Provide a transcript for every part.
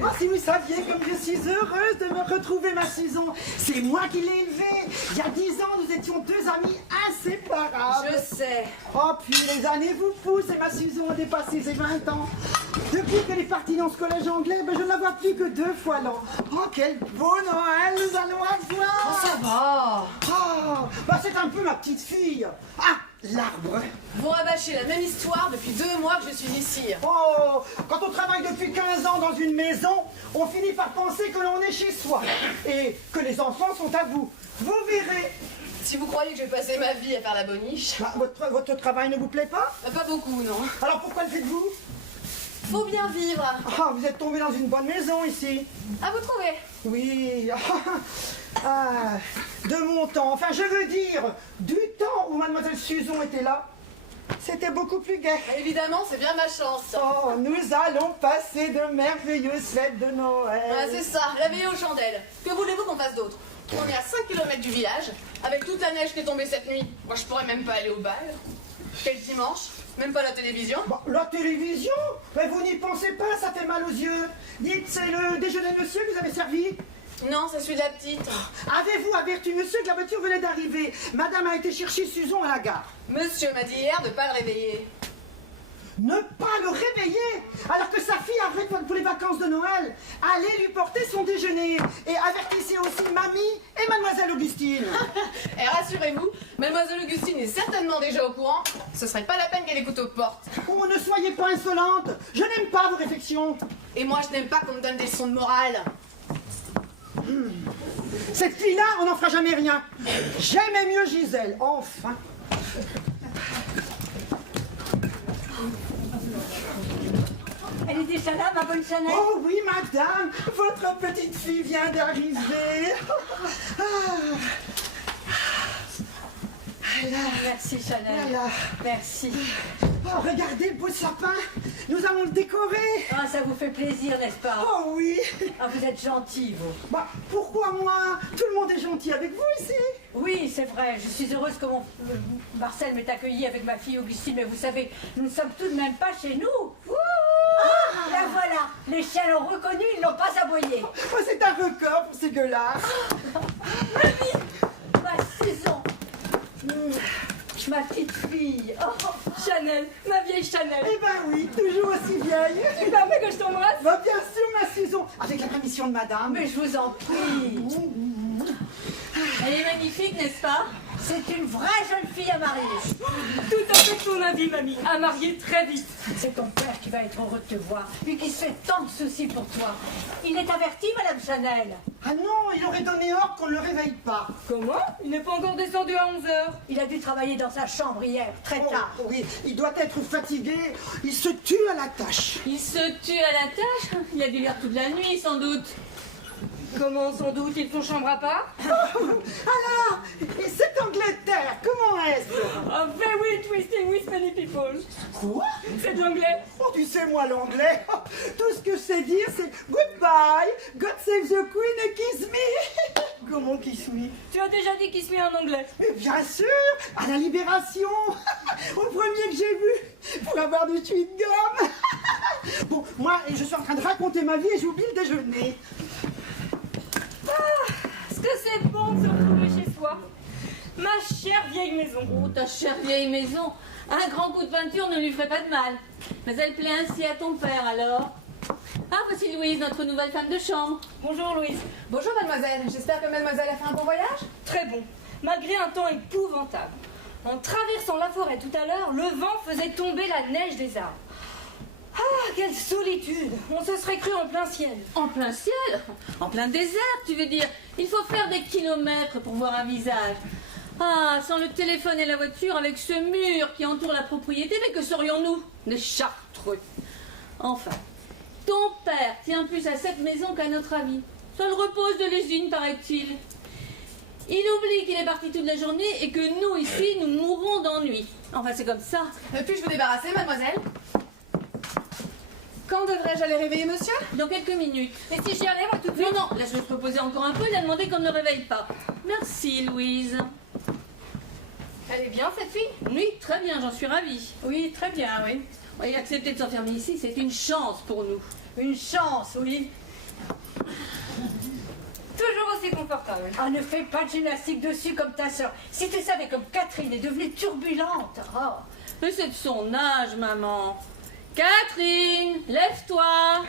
Oh, si vous saviez comme je suis heureuse de me retrouver, ma Susan. C'est moi qui l'ai élevée. Il y a 10 ans, nous étions deux amis inséparables. Je sais. Oh, puis les années vous poussent et ma Susan a dépassé ses 20 ans. Depuis qu'elle est partie dans ce collège anglais, je ne la vois plus que 2 fois l'an. Oh, quel beau Noël nous allons avoir. Oh, ça va. Oh, bah c'est un peu ma petite fille. Ah, l'arbre. Vous rabâchez la même histoire depuis 2 mois que je suis ici. Oh, quand on travaille depuis 15 ans dans une maison, on finit par penser que l'on est chez soi et que les enfants sont à vous. Vous verrez. Si vous croyez que je vais passer ma vie à faire la boniche... Bah, votre travail ne vous plaît pas? Pas beaucoup, non. Alors pourquoi le faites-vous? Faut bien vivre. Ah, vous êtes tombé dans une bonne maison ici. Ah, vous trouvez? Oui. Ah, de mon temps. Enfin, je veux dire, du temps où mademoiselle Susan était là, c'était beaucoup plus gai. Évidemment, c'est bien ma chance. Oh, nous allons passer de merveilleuses fêtes de Noël. Ah, c'est ça, la veillée aux chandelles. Que voulez-vous qu'on fasse d'autre? On est à 5 km du village, avec toute la neige qui est tombée cette nuit. Moi, je pourrais même pas aller au bal. Quel dimanche? Même pas la télévision? Bah, la télévision? Mais vous n'y pensez pas, ça fait mal aux yeux. Dites, c'est le déjeuner de monsieur que vous avez servi? Non, c'est celui de la petite. Avez-vous averti monsieur que la voiture venait d'arriver? Madame a été chercher Susan à la gare. Monsieur m'a dit hier de pas le réveiller. Ne pas le réveiller alors que sa fille arrive pour les vacances de Noël. Allez lui porter son déjeuner et avertissez aussi mamie et mademoiselle Augustine. Et rassurez-vous, mademoiselle Augustine est certainement déjà au courant. Ce serait pas la peine qu'elle écoute aux portes. Oh, ne soyez pas insolente. Je n'aime pas vos réflexions. Et moi, je n'aime pas qu'on me donne des leçons de morale. Cette fille-là, on n'en fera jamais rien. J'aimais mieux Gisèle, enfin. Elle est déjà là, ma bonne Chanel? Oh oui, madame, votre petite fille vient d'arriver. Merci, Chanel. Voilà. Merci. Oh, regardez le beau sapin. Nous allons le décorer. Ah, ça vous fait plaisir, n'est-ce pas? Oh oui. Ah, vous êtes gentil, vous. Bah, pourquoi moi? Tout le monde est gentil avec vous ici. Oui, c'est vrai. Je suis heureuse que Marcel m'ait accueilli avec ma fille Augustine. Mais vous savez, nous ne sommes tout de même pas chez nous. Ah, la voilà. Les chiens l'ont reconnu, ils n'ont pas aboyé. Oh, c'est un record pour ces gueulards. Ma Susan. Ma petite fille. Oh, Chanel, ma vieille Chanel. Eh ben oui, toujours aussi vieille. Tu permets que je t'embrasse? Bah, bien sûr, ma Susan, avec la permission de madame. Mais je vous en prie. Elle est magnifique, n'est-ce pas? C'est une vraie jeune fille à marier. Tout à fait ton avis, mamie. À marier très vite. C'est ton père qui va être heureux de te voir, lui qui se fait tant de soucis pour toi. Il est averti, Madame Chanel. Ah non, il aurait donné ordre qu'on ne le réveille pas. Comment? Il n'est pas encore descendu à 11h. Il a dû travailler dans sa chambre hier, très tard. Oh, oui, il doit être fatigué. Il se tue à la tâche. Il se tue à la tâche. Il a dû lire toute la nuit, sans doute. Comment, sans doute? Ils font chambre à part? Alors, et cet Angleterre, comment est-ce? A very twisting with many people. Quoi? C'est de l'anglais. Oh, tu sais, moi, l'anglais, tout ce que je sais dire, c'est goodbye, God save the Queen et kiss me. Comment kiss me? Tu as déjà dit kiss me en anglais. Mais bien sûr, à la Libération, au premier que j'ai vu, pour avoir du chewing-gum. Bon, moi, je suis en train de raconter ma vie et j'oublie le déjeuner. Est-ce que c'est bon de se retrouver chez soi? Ma chère vieille maison. Oh, ta chère vieille maison. Un grand coup de peinture ne lui ferait pas de mal. Mais elle plaît ainsi à ton père, alors. Ah, voici Louise, notre nouvelle femme de chambre. Bonjour Louise. Bonjour mademoiselle, j'espère que mademoiselle a fait un bon voyage. Très bon, malgré un temps épouvantable. En traversant la forêt tout à l'heure, le vent faisait tomber la neige des arbres. Ah, quelle solitude! On se serait cru en plein ciel. En plein ciel? En plein désert, tu veux dire? Il faut faire des kilomètres pour voir un visage. Ah, sans le téléphone et la voiture, avec ce mur qui entoure la propriété, mais que serions-nous? Des chartreux. Enfin, ton père tient plus à cette maison qu'à notre ami. Ça le repose de l'usine, paraît-il. Il oublie qu'il est parti toute la journée et que nous, ici, nous mourrons d'ennui. Enfin, c'est comme ça. Puis-je vous débarrasser, mademoiselle? Quand devrais-je aller réveiller monsieur? Dans quelques minutes. Et si j'y allais, moi, tout de suite? Non, laisse-le se reposer encore un peu. Il a demandé qu'on ne le réveille pas. Merci, Louise. Elle est bien, cette fille? Oui, très bien, j'en suis ravie. Oui, très bien, oui. Et accepter de s'enfermer ici, c'est une chance pour nous. Une chance, oui. assez confortable. Ah, ne fais pas de gymnastique dessus comme ta sœur. Si tu savais comme Catherine est devenue turbulente. Oh. Mais c'est de son âge, maman. Catherine, lève-toi.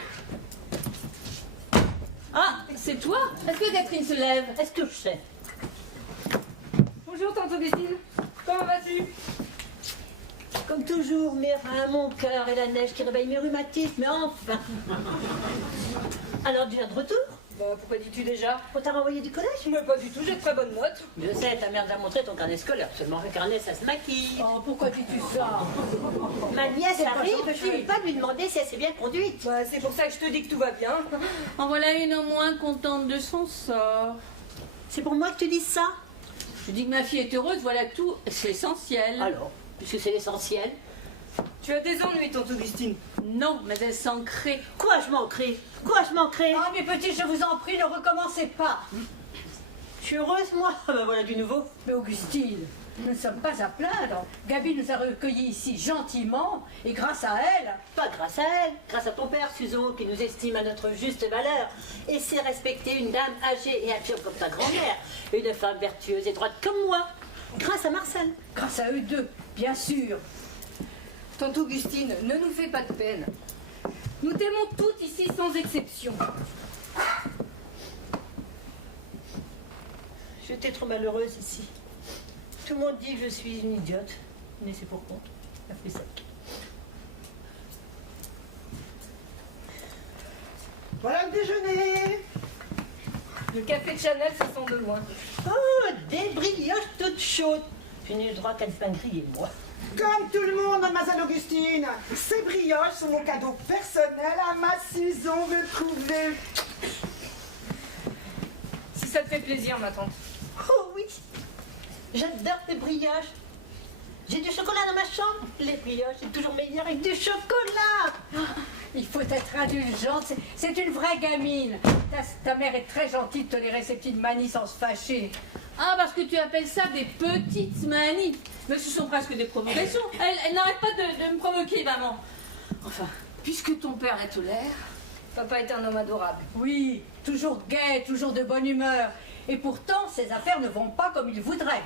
Ah, c'est toi? Est-ce que Catherine se lève? Est-ce que je sais? Bonjour, tante Augustine. Comment vas-tu? Comme toujours, mes reins, mon cœur et la neige qui réveille mes rhumatismes, mais enfin. Alors, tu viens de retour? Bah, pourquoi dis-tu déjà? On t'a renvoyé du collège? Mais pas du tout, j'ai de très bonnes notes. Je sais, ta mère t'a montré ton carnet scolaire. Seulement, le carnet, ça se maquille. Oh, pourquoi dis-tu ça? Ma nièce C'est pas arrive, gentil. je ne vais pas lui demander si elle s'est bien conduite. Bah, c'est pour ça que je te dis que tout va bien. En voilà une au moins contente de son sort. C'est pour moi que tu dis ça? Je dis que ma fille est heureuse, voilà tout, c'est essentiel. Alors, puisque c'est l'essentiel. Tu as des ennuis, tante Augustine. Non, mais elle s'ancrait. Quoi je manquerai? Quoi je manquerai? Ah, mes petits, je vous en prie, ne recommencez pas. Je suis heureuse, moi. Ah ben voilà du nouveau. Mais Augustine, nous ne sommes pas à plaindre. Gabi nous a recueillis ici gentiment, et grâce à elle... Pas grâce à elle, grâce à ton père, Suzo, qui nous estime à notre juste valeur et sait respecter une dame âgée et affirme comme ta grand-mère, une femme vertueuse et droite comme moi. Grâce à Marcel. Grâce à eux deux, bien sûr. Tante Augustine, ne nous fais pas de peine. Nous t'aimons toutes ici sans exception. J'étais trop malheureuse ici. Tout le monde dit que je suis une idiote, mais c'est pour compte. La fait sec. Voilà le déjeuner. Le café de Chanel, ça sent de loin. Oh, des brioches toutes chaudes. Je n'ai eu le droit qu'à du pain grillé, moi. Comme tout le monde, mademoiselle Augustine, ces brioches sont mon cadeau personnel à ma Susan retrouvée. Si ça te fait plaisir, ma tante. Oh oui, j'adore les brioches. J'ai du chocolat dans ma chambre. Les brioches, c'est toujours meilleur avec du chocolat. Il faut être indulgente, c'est une vraie gamine. Ta mère est très gentille de tolérer ces petites manies sans se fâcher. Ah, parce que tu appelles ça des petites manies. Mais ce sont presque des provocations. Elle n'arrête pas de me provoquer, maman. Enfin, puisque ton père est tolère... Papa est un homme adorable. Oui, toujours gai, toujours de bonne humeur. Et pourtant, ses affaires ne vont pas comme il voudrait.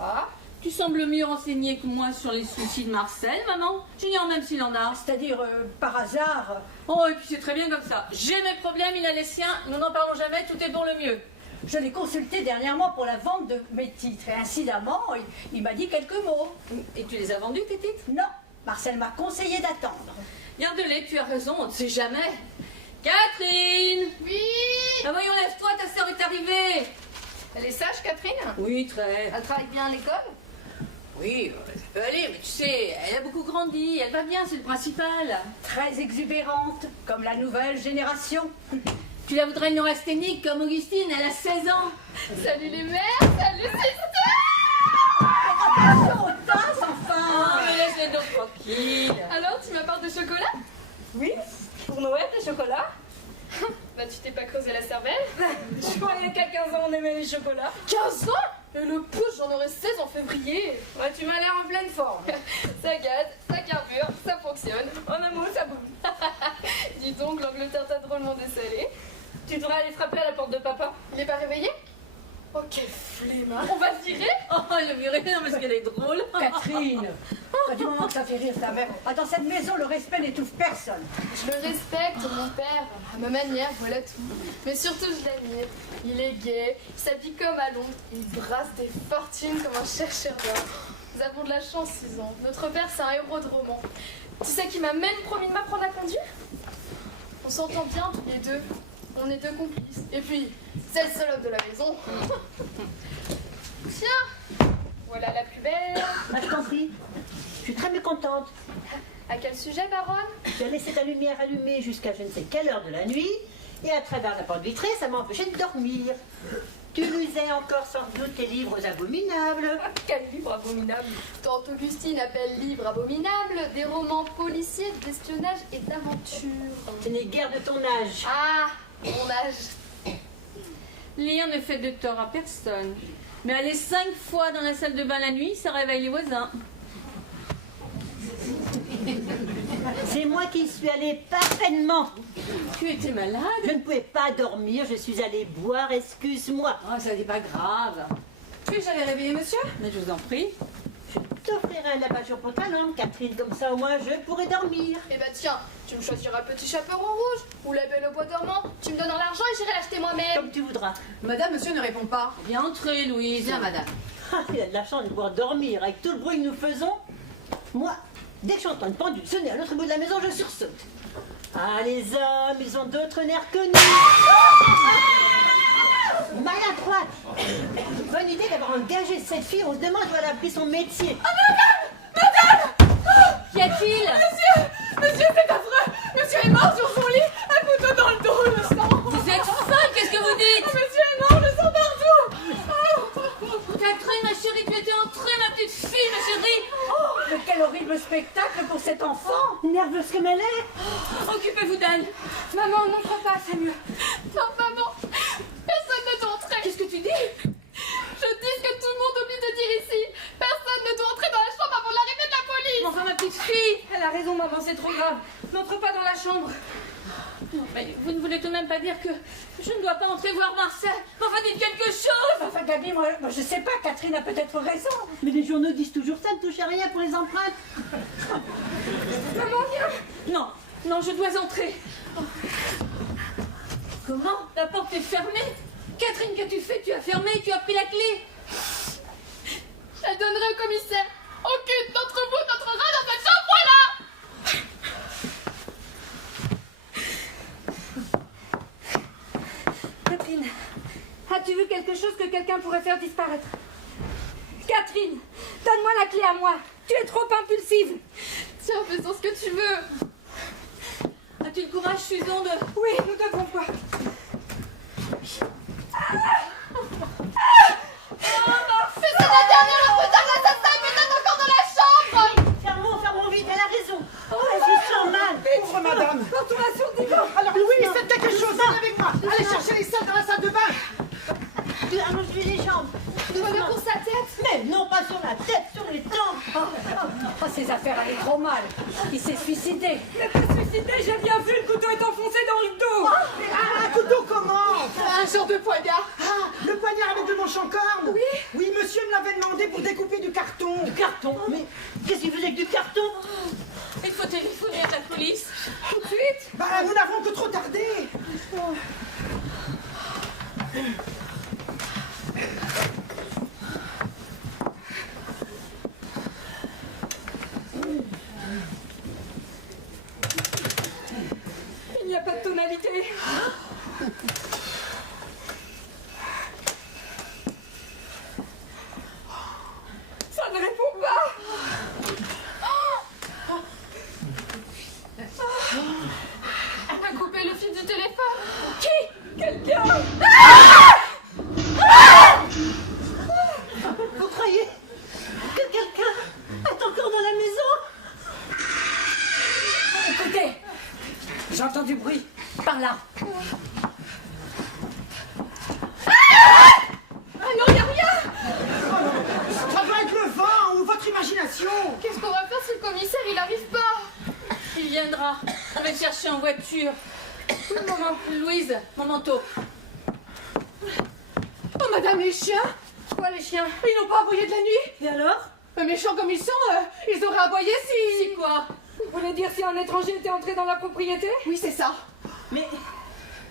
Ah? Tu sembles mieux renseignée que moi sur les soucis de Marcel, maman. J'ignore même s'il en a. C'est-à-dire, par hasard... Oh, et puis c'est très bien comme ça. J'ai mes problèmes, il a les siens. Nous n'en parlons jamais, tout est pour le mieux. Je l'ai consulté dernièrement pour la vente de mes titres. Et incidemment, il m'a dit quelques mots. Et tu les as vendus, tes titres? Non, Marcel m'a conseillé d'attendre. Garde-les, tu as raison, on ne sait jamais. Catherine! Oui. Ah, voyons, lève-toi, ta sœur est arrivée. Elle est sage, Catherine? Oui, très. Elle travaille bien à l'école? Oui, ça peut aller, mais tu sais, elle a beaucoup grandi, elle va bien, c'est le principal. Très exubérante, comme la nouvelle génération. Tu la voudrais neurasthénique comme Augustine, elle a 16 ans. Salut les mères, salut sisters! Attention aux tasses, Oh, enfin! mais laisse-les donc tranquille. Alors, tu m'apportes des chocolats? Oui? Pour Noël, des chocolats? Bah, tu t'es pas creusé la cervelle? Je croyais qu'à 15 ans, on aimait les chocolats. 15 ans? Et le pouce, j'en aurais 16 en février. Ouais, tu m'as l'air en pleine forme. Ça gâte, ça carbure, ça fonctionne. En un mot, ça boum. Dis donc, l'Angleterre t'a drôlement dessalé. Tu devrais aller frapper à la porte de papa. Il est pas réveillé? Oh, quel flemmard. On va le virer? Oh, le virer, non, parce qu'elle est drôle. Catherine, du moment que ça fait rire ta mère, dans cette maison, le respect n'étouffe personne. Je le respecte, mon père, à ma manière, voilà tout. Mais surtout, je l'admire. Il est gai, il s'habille comme à Londres, il brasse des fortunes comme un chercheur d'or. Nous avons de la chance, Susan. Notre père, c'est un héros de roman. Tu sais qu'il m'a même promis de m'apprendre à conduire? On s'entend bien tous les deux. On est deux complices. Et puis, c'est le seul homme de la maison. Tiens, voilà la plus belle. Ah, je t'en prie. Je suis très mécontente. À quel sujet, baronne? Tu as laissé ta lumière allumée jusqu'à je ne sais quelle heure de la nuit, et à travers la porte vitrée, ça m'a empêché de dormir. Tu lisais encore sans doute tes livres abominables. Quel livre abominable. Tante Augustine appelle livres abominables des romans policiers, d'espionnage et d'aventure. Ce n'est guère de ton âge. Ah, mon âge. Lire ne fait de tort à personne. Mais aller 5 fois dans la salle de bain la nuit, ça réveille les voisins. C'est moi qui suis allée parfaitement. Tu étais malade? Je ne pouvais pas dormir, je suis allée boire, excuse-moi. Oh, ça n'est pas grave. Puis-je aller réveiller monsieur? Mais je vous en prie. Je t'offrirai un lavage pour ta lampe, Catherine, comme ça au moins je pourrai dormir. Eh ben tiens, tu me choisiras le petit chaperon rouge ou la belle au bois dormant. Tu me donneras l'argent et j'irai l'acheter moi-même. Comme tu voudras. Madame, monsieur ne répond pas. Bien entrée, Louise. Bien, madame. Ah, il a de la chance de pouvoir dormir avec tout le bruit que nous faisons. Moi, dès que j'entends une pendule sonner à l'autre bout de la maison, je sursaute. Ah, les hommes, ils ont d'autres nerfs que nous. Maladroite. Bonne idée d'avoir engagé cette fille, on se demande où elle a appris son métier. Qu'y a-t-il? Monsieur, c'est affreux. Monsieur est mort sur son lit, un couteau dans le dos, le sang. Vous êtes folle, qu'est-ce que vous dites? Monsieur est mort, le sang partout. Catherine, ma chérie, tu étais entrée, ma petite fille, ma chérie. Oh, mais quel horrible spectacle pour cet enfant. Nerveuse comme elle est. Occupez-vous d'elle. Maman, n'entre pas, c'est mieux. Non, maman, personne ne doit entrer. Qu'est-ce que tu dis? Je dis ce que tout le monde oublie de dire ici. Personne ne doit entrer dans la chambre avant l'arrivée de la police. Enfin, ma petite fille. Elle a raison, maman, c'est trop grave. N'entre pas dans la chambre. Non, mais vous ne voulez tout de même pas dire que je ne dois pas entrer voir Marcel? Enfin, dites quelque chose. Enfin, Gabi, moi, je sais pas, Catherine a peut-être raison. Mais les journaux disent toujours ça, ne touche à rien pour les empreintes. Maman, viens. Non, non, je dois entrer. Comment? La porte est fermée? Catherine, qu'as-tu fait? Tu as fermé, tu as pris la clé. Je la donnerai au commissaire. Aucune d'entre vous n'entrera dans cette chambre-là. Catherine, as-tu vu quelque chose que quelqu'un pourrait faire disparaître? Catherine, donne-moi la clé à moi. Tu es trop impulsive. Tiens, faisons ce que tu veux. As-tu le courage, Susan, de... Oui, nous devons voir. Mais c'est la dernière fois que l'assassin est peut-être encore dans la chambre. Fermons vite, elle a raison. Oh, je sens mal. Pauvre madame. Porte-moi sur le divan. Alors Louis, faites quelque chose, viens avec moi. Allez chercher les salles dans la salle de bain. Allonge-lui les jambes. Tout va bien pour sa tête. Mais non pas sur la tête, sur les tempes. Oh, ces affaires allaient trop mal. Il s'est suicidé. Mais pas suicidé, j'ai bien vu, le couteau est enfoncé dans le dos. Un couteau comment? Un genre de poignard. Ah, le poignard avec le manche en corne? Oui. Oui, monsieur me l'avait demandé pour découper du carton. Du carton. Mais qu'est-ce qu'il faisait avec du carton? Il faut téléphoner à la police. Tout de suite. Bah, nous n'avons que trop tardé. Il n'y a pas de tonalité. Ça ne répond pas. On a coupé le fil du téléphone. Qui? Quelqu'un. Vous croyez que quelqu'un est encore dans la maison? Écoutez, j'entends du bruit. Par là. Ah non, il n'y a rien. Ça doit être le vent ou votre imagination. Qu'est-ce qu'on va faire si le commissaire il arrive pas? Il viendra. On va le chercher en voiture. Maman, Louise, mon manteau. Oh, madame, les chiens. Quoi, les chiens? Ils n'ont pas aboyé de la nuit. Et alors? Méchants comme ils sont, ils auraient aboyé si... C'est quoi? Vous voulez dire si un étranger était entré dans la propriété? Oui, c'est ça. Mais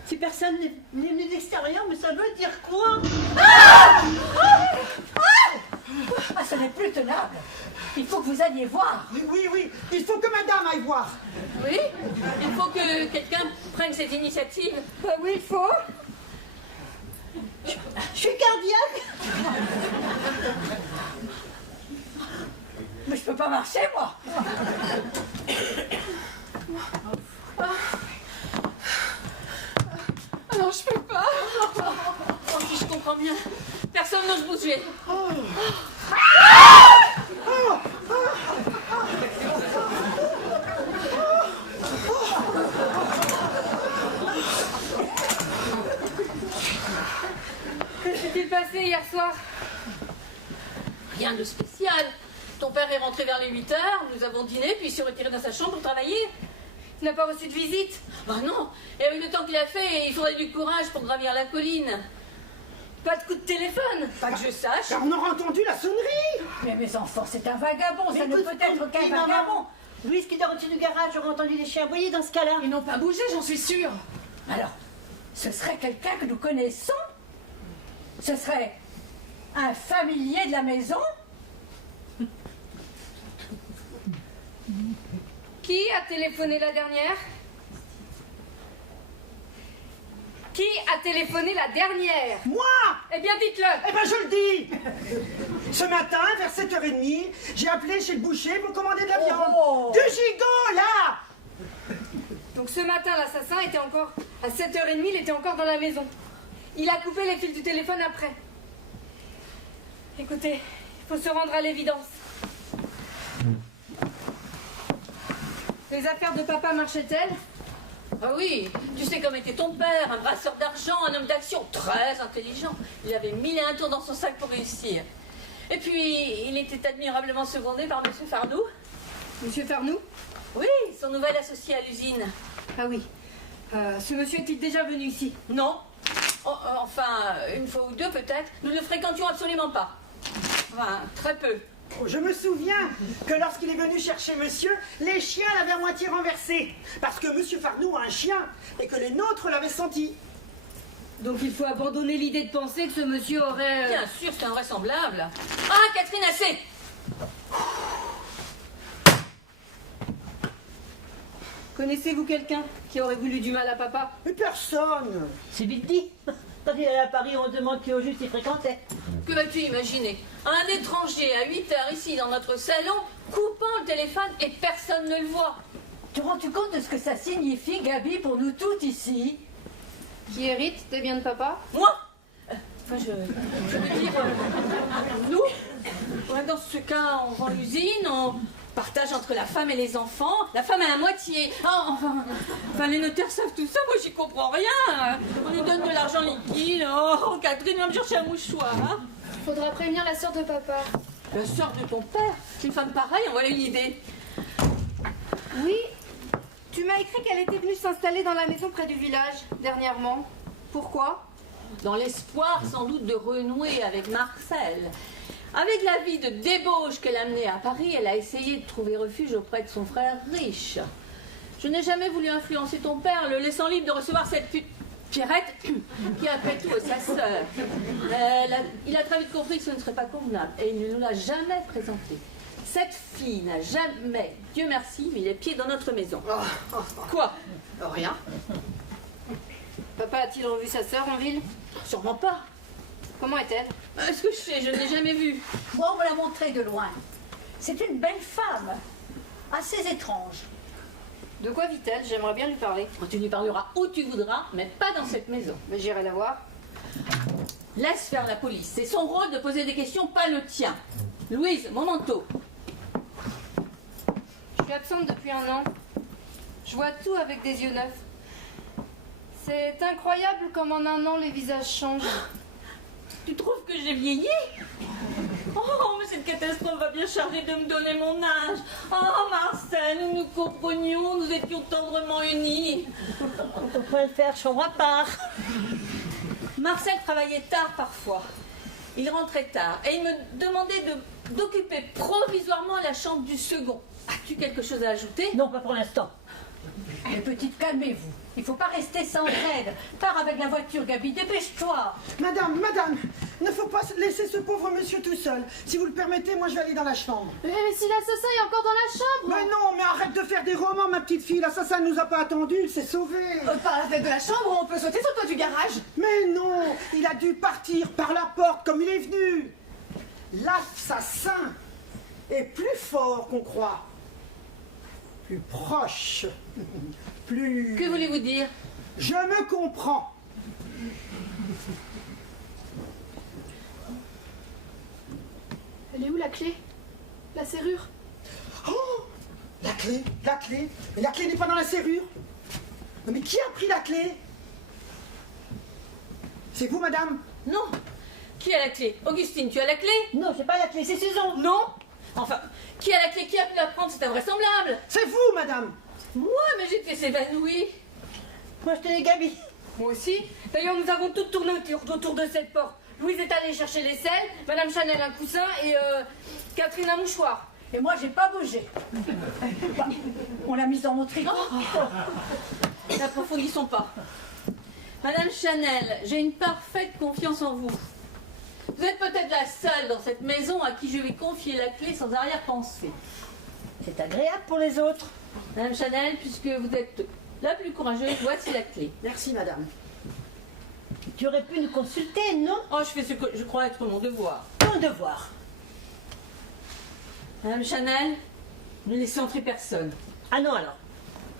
si personne n'est venu de l'extérieur, mais ça veut dire quoi? Ah, ce n'est plus tenable. Il faut que vous alliez voir. Oui, il faut que madame aille voir. Oui? Il faut que quelqu'un prenne cette initiative. Oui, il faut. Je suis cardiaque. Mais je peux pas marcher, moi. Non, je peux pas. Oh, si je comprends bien. Personne n'ose bouger. Que s'est-il passé hier soir? Rien de spécial. Ton père est rentré vers les 8 heures, nous avons dîné, puis il s'est retiré dans sa chambre pour travailler. Il n'a pas reçu de visite. Bah non, et avec le temps qu'il a fait, il faudrait du courage pour gravir la colline. Pas de coup de téléphone. Pas que je sache. Car on aura entendu la sonnerie. Mais mes enfants, c'est un vagabond, ça Mais ne écoute, peut être qu'un maman. vagabond. Louise qui dort au-dessus du garage, j'aurais entendu les chiens aboyer dans ce cas-là. Ils n'ont pas bougé, j'en suis sûre. Alors, ce serait quelqu'un que nous connaissons? Ce serait un familier de la maison? Qui a téléphoné la dernière? Qui a téléphoné la dernière? Moi. Eh bien, dites-le. Eh ben je le dis. Ce matin, vers 7h30, j'ai appelé chez le boucher pour commander de la viande. Oh. Du gigot, là. Donc ce matin, l'assassin était encore... À 7h30, il était encore dans la maison. Il a coupé les fils du téléphone après. Écoutez, il faut se rendre à l'évidence. Les affaires de papa marchaient-elles? Ah oui, tu sais comme était ton père, un brasseur d'argent, un homme d'action, très intelligent. Il avait 1001 tours dans son sac pour réussir. Et puis, il était admirablement secondé par M. Farnoux. Monsieur Farnoux? Oui, son nouvel associé à l'usine. Ah oui. Ce monsieur est-il déjà venu ici? Non. Enfin, une fois ou deux peut-être. Nous ne le fréquentions absolument pas. Enfin, très peu. Oh, je me souviens que lorsqu'il est venu chercher monsieur, les chiens l'avaient à moitié renversé. Parce que monsieur Farnoux a un chien et que les nôtres l'avaient senti. Donc il faut abandonner l'idée de penser que ce monsieur aurait... Bien sûr, c'est invraisemblable. Ah, Catherine, assez! Connaissez-vous quelqu'un qui aurait voulu du mal à papa? Mais personne. C'est vite dit. Quand il allait à Paris, on se demande qui au juste il fréquentait. Que vas-tu imaginer? Un étranger à 8h ici dans notre salon, coupant le téléphone et personne ne le voit. Tu rends-tu compte de ce que ça signifie, Gabi, pour nous toutes ici? Qui hérite des biens de papa? Moi Enfin, je veux dire, nous, ouais, dans ce cas, on vend l'usine, on partage entre la femme et les enfants, la femme à la moitié. Oh, enfin, les notaires savent tout ça, moi j'y comprends rien. On lui donne de l'argent liquide. Oh, Catherine va me chercher un mouchoir. Hein. Faudra prévenir la sœur de papa. La sœur de ton père, une femme pareille, en voilà une idée. Oui. Tu m'as écrit qu'elle était venue s'installer dans la maison près du village, dernièrement. Pourquoi? Dans l'espoir sans doute de renouer avec Marcel. Avec la vie de débauche qu'elle a menée à Paris, elle a essayé de trouver refuge auprès de son frère riche. Je n'ai jamais voulu influencer ton père, le laissant libre de recevoir cette pute Pierrette, qui après tout est sa sœur. Il a très vite compris que ce ne serait pas convenable et il ne nous l'a jamais présentée. Cette fille n'a jamais, Dieu merci, mis les pieds dans notre maison. Quoi? Rien. Papa a-t-il revu sa sœur en ville? Sûrement pas. Comment est-elle? Est-ce que je sais? Je ne l'ai jamais vue. Moi, on me l'a montré de loin. C'est une belle femme, assez étrange. De quoi vit-elle? J'aimerais bien lui parler. Tu lui parleras où tu voudras, mais pas dans cette maison. Mais j'irai la voir. Laisse faire la police. C'est son rôle de poser des questions, pas le tien. Louise, mon manteau. Je suis absente depuis 1 an. Je vois tout avec des yeux neufs. C'est incroyable comme en 1 an les visages changent. Tu trouves que j'ai vieilli? Oh, mais cette catastrophe va bien charger de me donner mon âge. Oh, Marcel, nous nous comprenions, nous étions tendrement unis. On pourrait le faire chambre à part. Marcel travaillait tard parfois. Il rentrait tard et il me demandait d'occuper provisoirement la chambre du second. As-tu quelque chose à ajouter? Non, pas pour l'instant. Mais petite, calmez-vous. Il ne faut pas rester sans aide. Pars avec la voiture, Gabi, dépêche-toi. Madame, ne faut pas laisser ce pauvre monsieur tout seul. Si vous le permettez, moi je vais aller dans la chambre. Mais si l'assassin est encore dans la chambre! Mais non, mais arrête de faire des romans, ma petite fille. L'assassin ne nous a pas attendus, il s'est sauvé. Par la fenêtre de la chambre, on peut sauter sur le toit du garage. Mais non, il a dû partir par la porte comme il est venu. L'assassin est plus fort qu'on croit. Plus proche. Plus... Que voulez-vous dire? Je me comprends. Elle est où la clé? La serrure? Oh, la clé. Mais la clé n'est pas dans la serrure. Mais qui a pris la clé? C'est vous, madame? Non. Qui a la clé? Augustine, tu as la clé? Non, j'ai pas la clé, c'est Susan. Non. Enfin, qui a la clé? Qui a pu la prendre? C'est invraisemblable. C'est vous, madame. Moi, mais j'étais évanouie. Moi, je tenais Gabi. Moi aussi. D'ailleurs, nous avons toutes tourné autour de cette porte. Louise est allée chercher les selles, Madame Chanel un coussin et Catherine un mouchoir. Et moi, j'ai pas bougé. Bah, on l'a mise dans mon tricot. N'approfondissons pas. Madame Chanel, j'ai une parfaite confiance en vous. Vous êtes peut-être la seule dans cette maison à qui je vais confier la clé sans arrière-pensée. C'est agréable pour les autres. Madame Chanel, puisque vous êtes la plus courageuse, voici la clé. Merci, madame. Tu aurais pu nous consulter, non? Oh, je fais ce que je crois être mon devoir. Ton devoir. Madame Chanel, ne laissez entrer personne. Ah non, alors.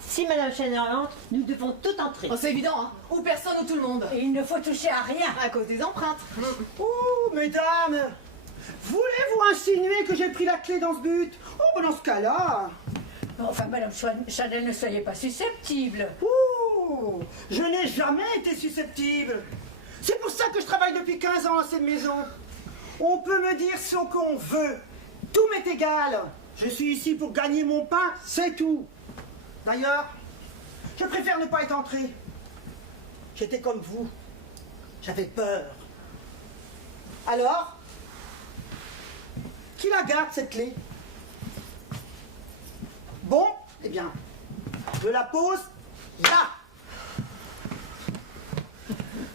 Si Madame Chanel entre, nous devons tout entrer. Oh, c'est évident, hein. Ou personne ou tout le monde. Et il ne faut toucher à rien. À cause des empreintes. Oh, mesdames, voulez-vous insinuer que j'ai pris la clé dans ce but? Oh, ben dans ce cas-là. Enfin, Madame Chanel, ne soyez pas susceptible. Oh, je n'ai jamais été susceptible. C'est pour ça que je travaille depuis 15 ans à cette maison. On peut me dire ce qu'on veut. Tout m'est égal. Je suis ici pour gagner mon pain, c'est tout. D'ailleurs, je préfère ne pas être entré. J'étais comme vous. J'avais peur. Alors, qui la garde, cette clé? Bon, eh bien, je la pose là.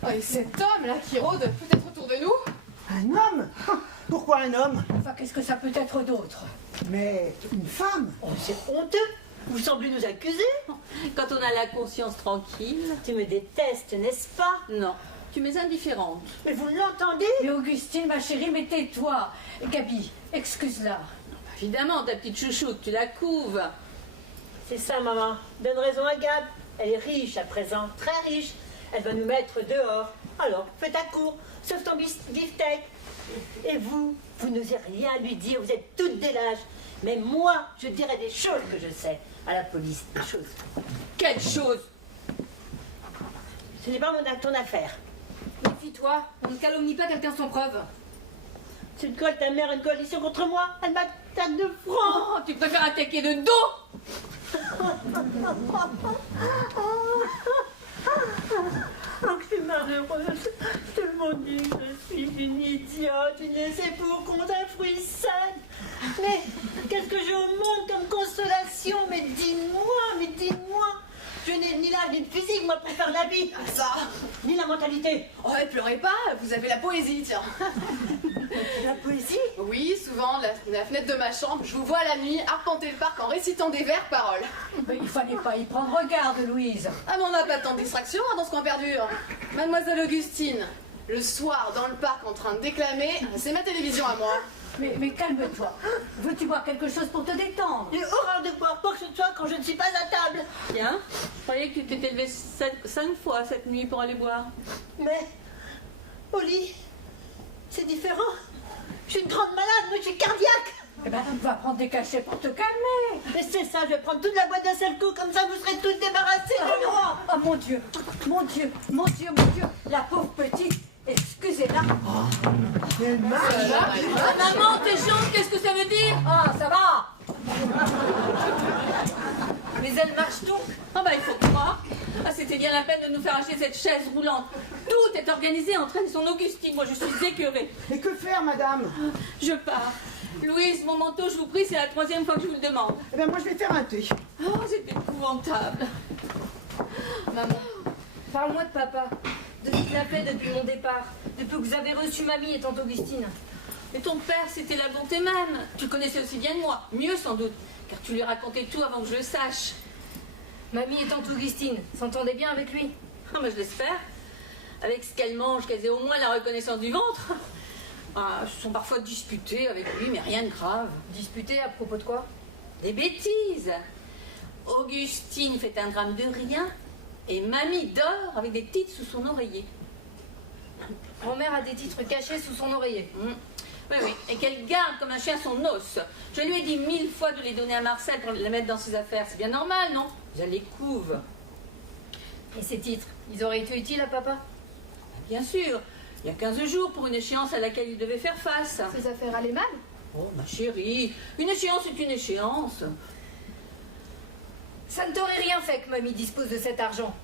Oh, et cet homme-là qui rôde peut-être autour de nous. Un homme? Pourquoi un homme? Enfin, qu'est-ce que ça peut être d'autre? Mais une femme? Oh, c'est honteux. Vous semblez nous accuser. Quand on a la conscience tranquille. Tu me détestes, n'est-ce pas? Non, tu m'es indifférente. Mais vous l'entendez? Mais Augustine, ma chérie, mais tais-toi. Gabi, excuse-la. Évidemment, ta petite chouchoute, tu la couves. C'est ça, maman. Donne raison à Gab. Elle est riche à présent, très riche. Elle va nous mettre dehors. Alors, fais ta cour, sauf ton beefsteak. Et vous n'osez rien lui dire, vous êtes toutes des lâches. Mais moi, je dirais des choses que je sais à la police. Des choses. Quelle chose! Ce n'est pas ton affaire. Méfie-toi, on ne calomnie pas quelqu'un sans preuve. Tu te colles ta mère une coalition contre moi. Elle m'attaque de front. Oh, tu préfères attaquer de dos! Oh, que je suis malheureuse. Tout le monde dit que je suis une idiote, une laissée pour compte, un fruit sale. Mais qu'est-ce que j'ai au monde comme consolation? Mais dis-moi. Je n'ai ni l'âge ni le physique, moi, pour faire la vie. Ah, ça. Ni la mentalité. Oh, et pleurez pas, vous avez la poésie, tiens. La poésie? Oui, souvent, la fenêtre de ma chambre, je vous vois la nuit arpenter le parc en récitant des vers paroles. Mais il fallait pas y prendre garde, Louise. Ah, mais on n'a pas tant de distractions hein, dans ce coin perdu. Mademoiselle Augustine, le soir dans le parc en train de déclamer, c'est ma télévision à moi. Mais calme-toi. Veux-tu boire quelque chose pour te détendre? J'ai horreur de boire quoi que ce soit quand je ne suis pas à table. Tiens, je croyais que tu t'étais levé 5 fois cette nuit pour aller boire. Mais, au lit, c'est différent. Je suis une grande malade, moi je suis cardiaque. Eh ben, va prendre des cachets pour te calmer. Mais c'est ça, je vais prendre toute la boîte d'un seul coup, comme ça vous serez toutes débarrassées de moi. Oh mon Dieu, la pauvre petite, excusez-la. Elle marche. Ah, maman, tes jambes, qu'est-ce que ça veut dire? Ah, ça va. Mais elle marche donc. Ah bah il faut croire. Ah, c'était bien la peine de nous faire acheter cette chaise roulante. Tout est organisé entre elle et son Augustine. Moi je suis écœurée. Et que faire, madame? Je pars. Louise, mon manteau, je vous prie, c'est la 3e fois que je vous le demande. Eh bien, moi, je vais faire un thé. Oh, c'est épouvantable. Maman, parle-moi de papa, de ce qu'il a fait depuis mon départ, depuis que vous avez reçu mamie et tante Augustine. Et ton père, c'était la bonté même. Tu le connaissais aussi bien que moi. Mieux sans doute, car tu lui racontais tout avant que je le sache. Mamie et tante Augustine s'entendaient bien avec lui. Ah, mais je l'espère. Avec ce qu'elle mange, qu'elles aient au moins la reconnaissance du ventre. Ah, se sont parfois disputés avec lui, mais rien de grave. Disputés à propos de quoi? Des bêtises. Augustine fait un drame de rien et mamie dort avec des titres sous son oreiller. Grand-mère a des titres cachés sous son oreiller. Oui, oui, et qu'elle garde comme un chien son os. Je lui ai dit 1000 fois de les donner à Marcel pour les mettre dans ses affaires. C'est bien normal, non? Elle les couve. Et ces titres, ils auraient été utiles à papa? Bien sûr, il y a 15 jours pour une échéance à laquelle il devait faire face. Ces affaires allaient mal. Oh, ma chérie, une échéance est une échéance. Ça ne t'aurait rien fait que mamie dispose de cet argent.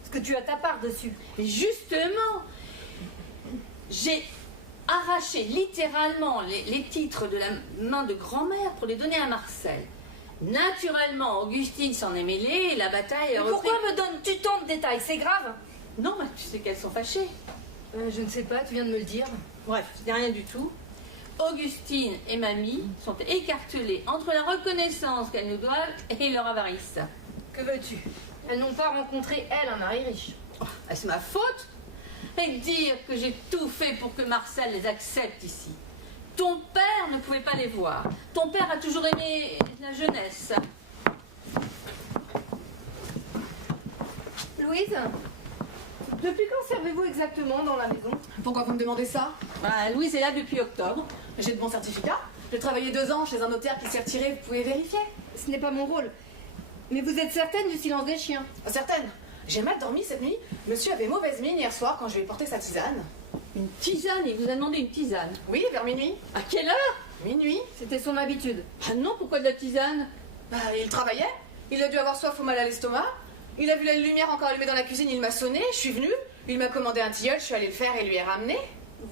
Parce que tu as ta part dessus. Et justement, j'ai arraché littéralement les titres de la main de grand-mère pour les donner à Marcel. Naturellement, Augustine s'en est mêlée et la bataille a repris. Pourquoi me donnes-tu tant de détails? C'est grave? Non, mais tu sais qu'elles sont fâchées. Je ne sais pas, tu viens de me le dire. Bref, ce n'est rien du tout. Augustine et mamie sont écartelées entre la reconnaissance qu'elles nous doivent et leur avarice. Que veux-tu? Elles n'ont pas rencontré, elle, un mari riche. Oh, est-ce ma faute? Et dire que j'ai tout fait pour que Marcel les accepte ici. Ton père ne pouvait pas les voir. Ton père a toujours aimé la jeunesse. Louise, depuis quand servez-vous exactement dans la maison? Pourquoi vous me demandez ça? Bah, Louise est là depuis octobre. J'ai de bons certificats. J'ai travaillé 2 ans chez un notaire qui s'est retiré, vous pouvez vérifier. Ce n'est pas mon rôle. Mais vous êtes certaine du silence des chiens? Certaine. J'ai mal dormi cette nuit. Monsieur avait mauvaise mine hier soir quand je lui ai porté sa tisane. Une tisane, il vous a demandé une tisane. Oui, vers minuit. À quelle heure? Minuit. C'était son habitude. Ah non, pourquoi de la tisane? Bah, il travaillait. Il a dû avoir soif ou mal à l'estomac. Il a vu la lumière encore allumée dans la cuisine, il m'a sonné, je suis venue. Il m'a commandé un tilleul, je suis allée le faire et lui ai ramené.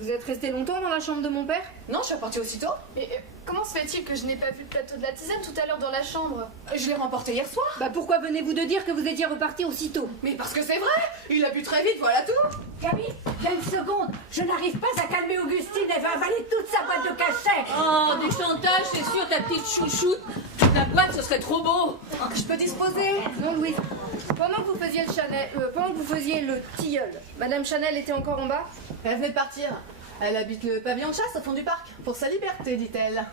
Vous êtes resté longtemps dans la chambre de mon père? Non, je suis repartie aussitôt. Et comment se fait-il que je n'ai pas vu le plateau de la tisane tout à l'heure dans la chambre? Je l'ai remporté hier soir. Bah pourquoi venez-vous de dire que vous étiez reparti aussitôt? Mais parce que c'est vrai. Il a bu très vite, voilà tout. Camille, viens une seconde. Je n'arrive pas à calmer Augustine. Elle va avaler toute sa boîte de cachet. Oh, du chantage, c'est sûr, ta petite chouchoute. Toute la boîte, ce serait trop beau. Je peux disposer. Non, Louise. Pendant que vous faisiez le tilleul, Madame Chanel était encore en bas? Elle venait de partir. Elle habite le pavillon de chasse au fond du parc. Pour sa liberté, dit-elle.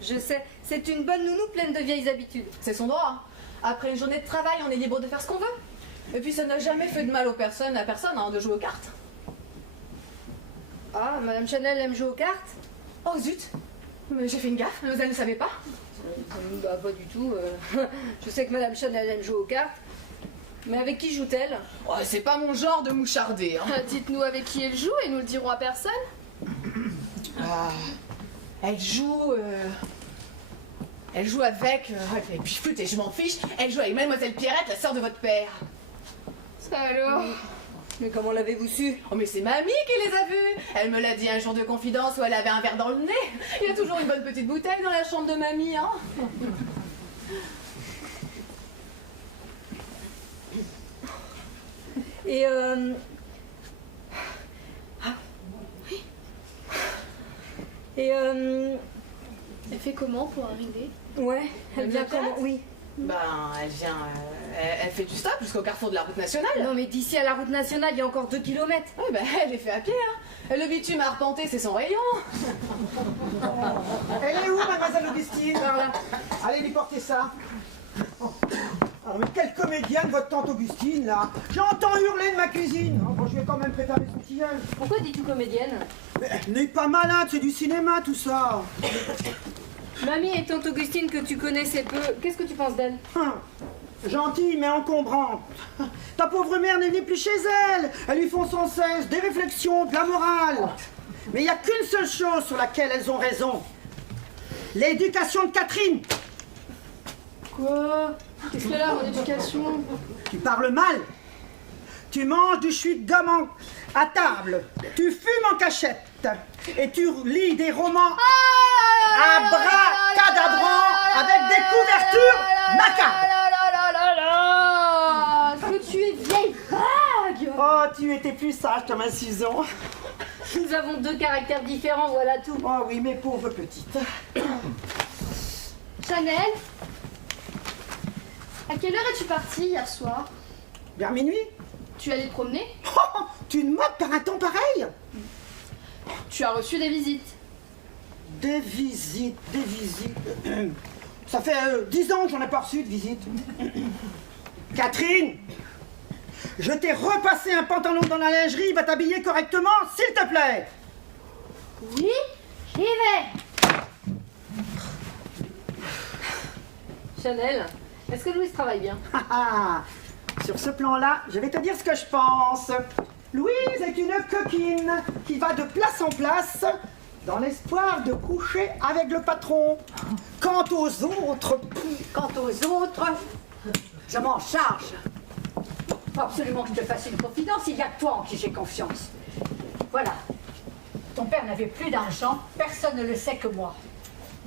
Je sais, c'est une bonne nounou pleine de vieilles habitudes. C'est son droit. Après une journée de travail, on est libre de faire ce qu'on veut. Et puis ça n'a jamais fait de mal à personne de jouer aux cartes. Ah, Madame Chanel aime jouer aux cartes? Oh zut. Mais j'ai fait une gaffe, mais elle ne savait pas. Bah pas du tout. Je sais que Madame Chanel aime jouer aux cartes. Mais avec qui joue-t-elle? Oh, c'est pas mon genre de moucharder. Hein. Dites-nous avec qui elle joue et nous le dirons à personne. Ah, elle joue avec... et puis flûte et je m'en fiche. Elle joue avec Mademoiselle Pierrette, la sœur de votre père. Ça alors? Mais comment l'avez-vous su? Oh mais c'est mamie qui les a vus. Elle me l'a dit un jour de confidence où elle avait un verre dans le nez. Il y a toujours une bonne petite bouteille dans la chambre de mamie, hein. Et elle fait comment pour arriver? Ouais, elle vient Pierrette comment? Oui. Ben, elle vient... elle fait du stop jusqu'au carrefour de la route nationale. Non mais d'ici à la route nationale, il y a encore 2 kilomètres. Oui, ben, elle les fait à pied, hein. Le bitume à arpenter, c'est son rayon. Elle est où, mademoiselle Augustine? Par là. Allez lui porter ça. Alors, mais quelle comédienne, votre tante Augustine, là? J'entends hurler de ma cuisine. Oh, bon, je vais quand même préparer son tilleul. Pourquoi dis-tu comédienne? Mais n'est pas malade, c'est du cinéma, tout ça. Mamie et tante Augustine que tu connaissais peu, qu'est-ce que tu penses d'elle? Gentille mais encombrante. Ta pauvre mère n'est plus chez elle. Elles lui font sans cesse des réflexions, de la morale. Mais il n'y a qu'une seule chose sur laquelle elles ont raison. L'éducation de Catherine. Quoi? Qu'est-ce qu'elle a mon éducation? Tu parles mal. Tu manges du chewing gum à table. Tu fumes en cachette. Et tu lis des romans abracadabrants avec des couvertures macabres. Que tu es vieille vague! Oh, tu étais plus sage, Thomas Suzon. Nous avons 2 caractères différents, voilà tout. Oh oui, mes pauvres petites. Chanel, à quelle heure es-tu partie hier soir? Vers minuit. Tu allais te promener? Oh, tu te moques par un temps pareil? Tu as reçu des visites. Des visites. Ça fait 10 ans que j'en ai pas reçu de visite. Catherine, je t'ai repassé un pantalon dans la lingerie, va t'habiller correctement, s'il te plaît. Oui, j'y vais. Chanel, est-ce que Louise travaille bien? Sur ce plan-là, je vais te dire ce que je pense. Louise est une coquine qui va de place en place dans l'espoir de coucher avec le patron. Quant aux autres, Je m'en charge. Faut absolument que je te fasse une confidence, il n'y a que toi en qui j'ai confiance. Voilà. Ton père n'avait plus d'argent, personne ne le sait que moi.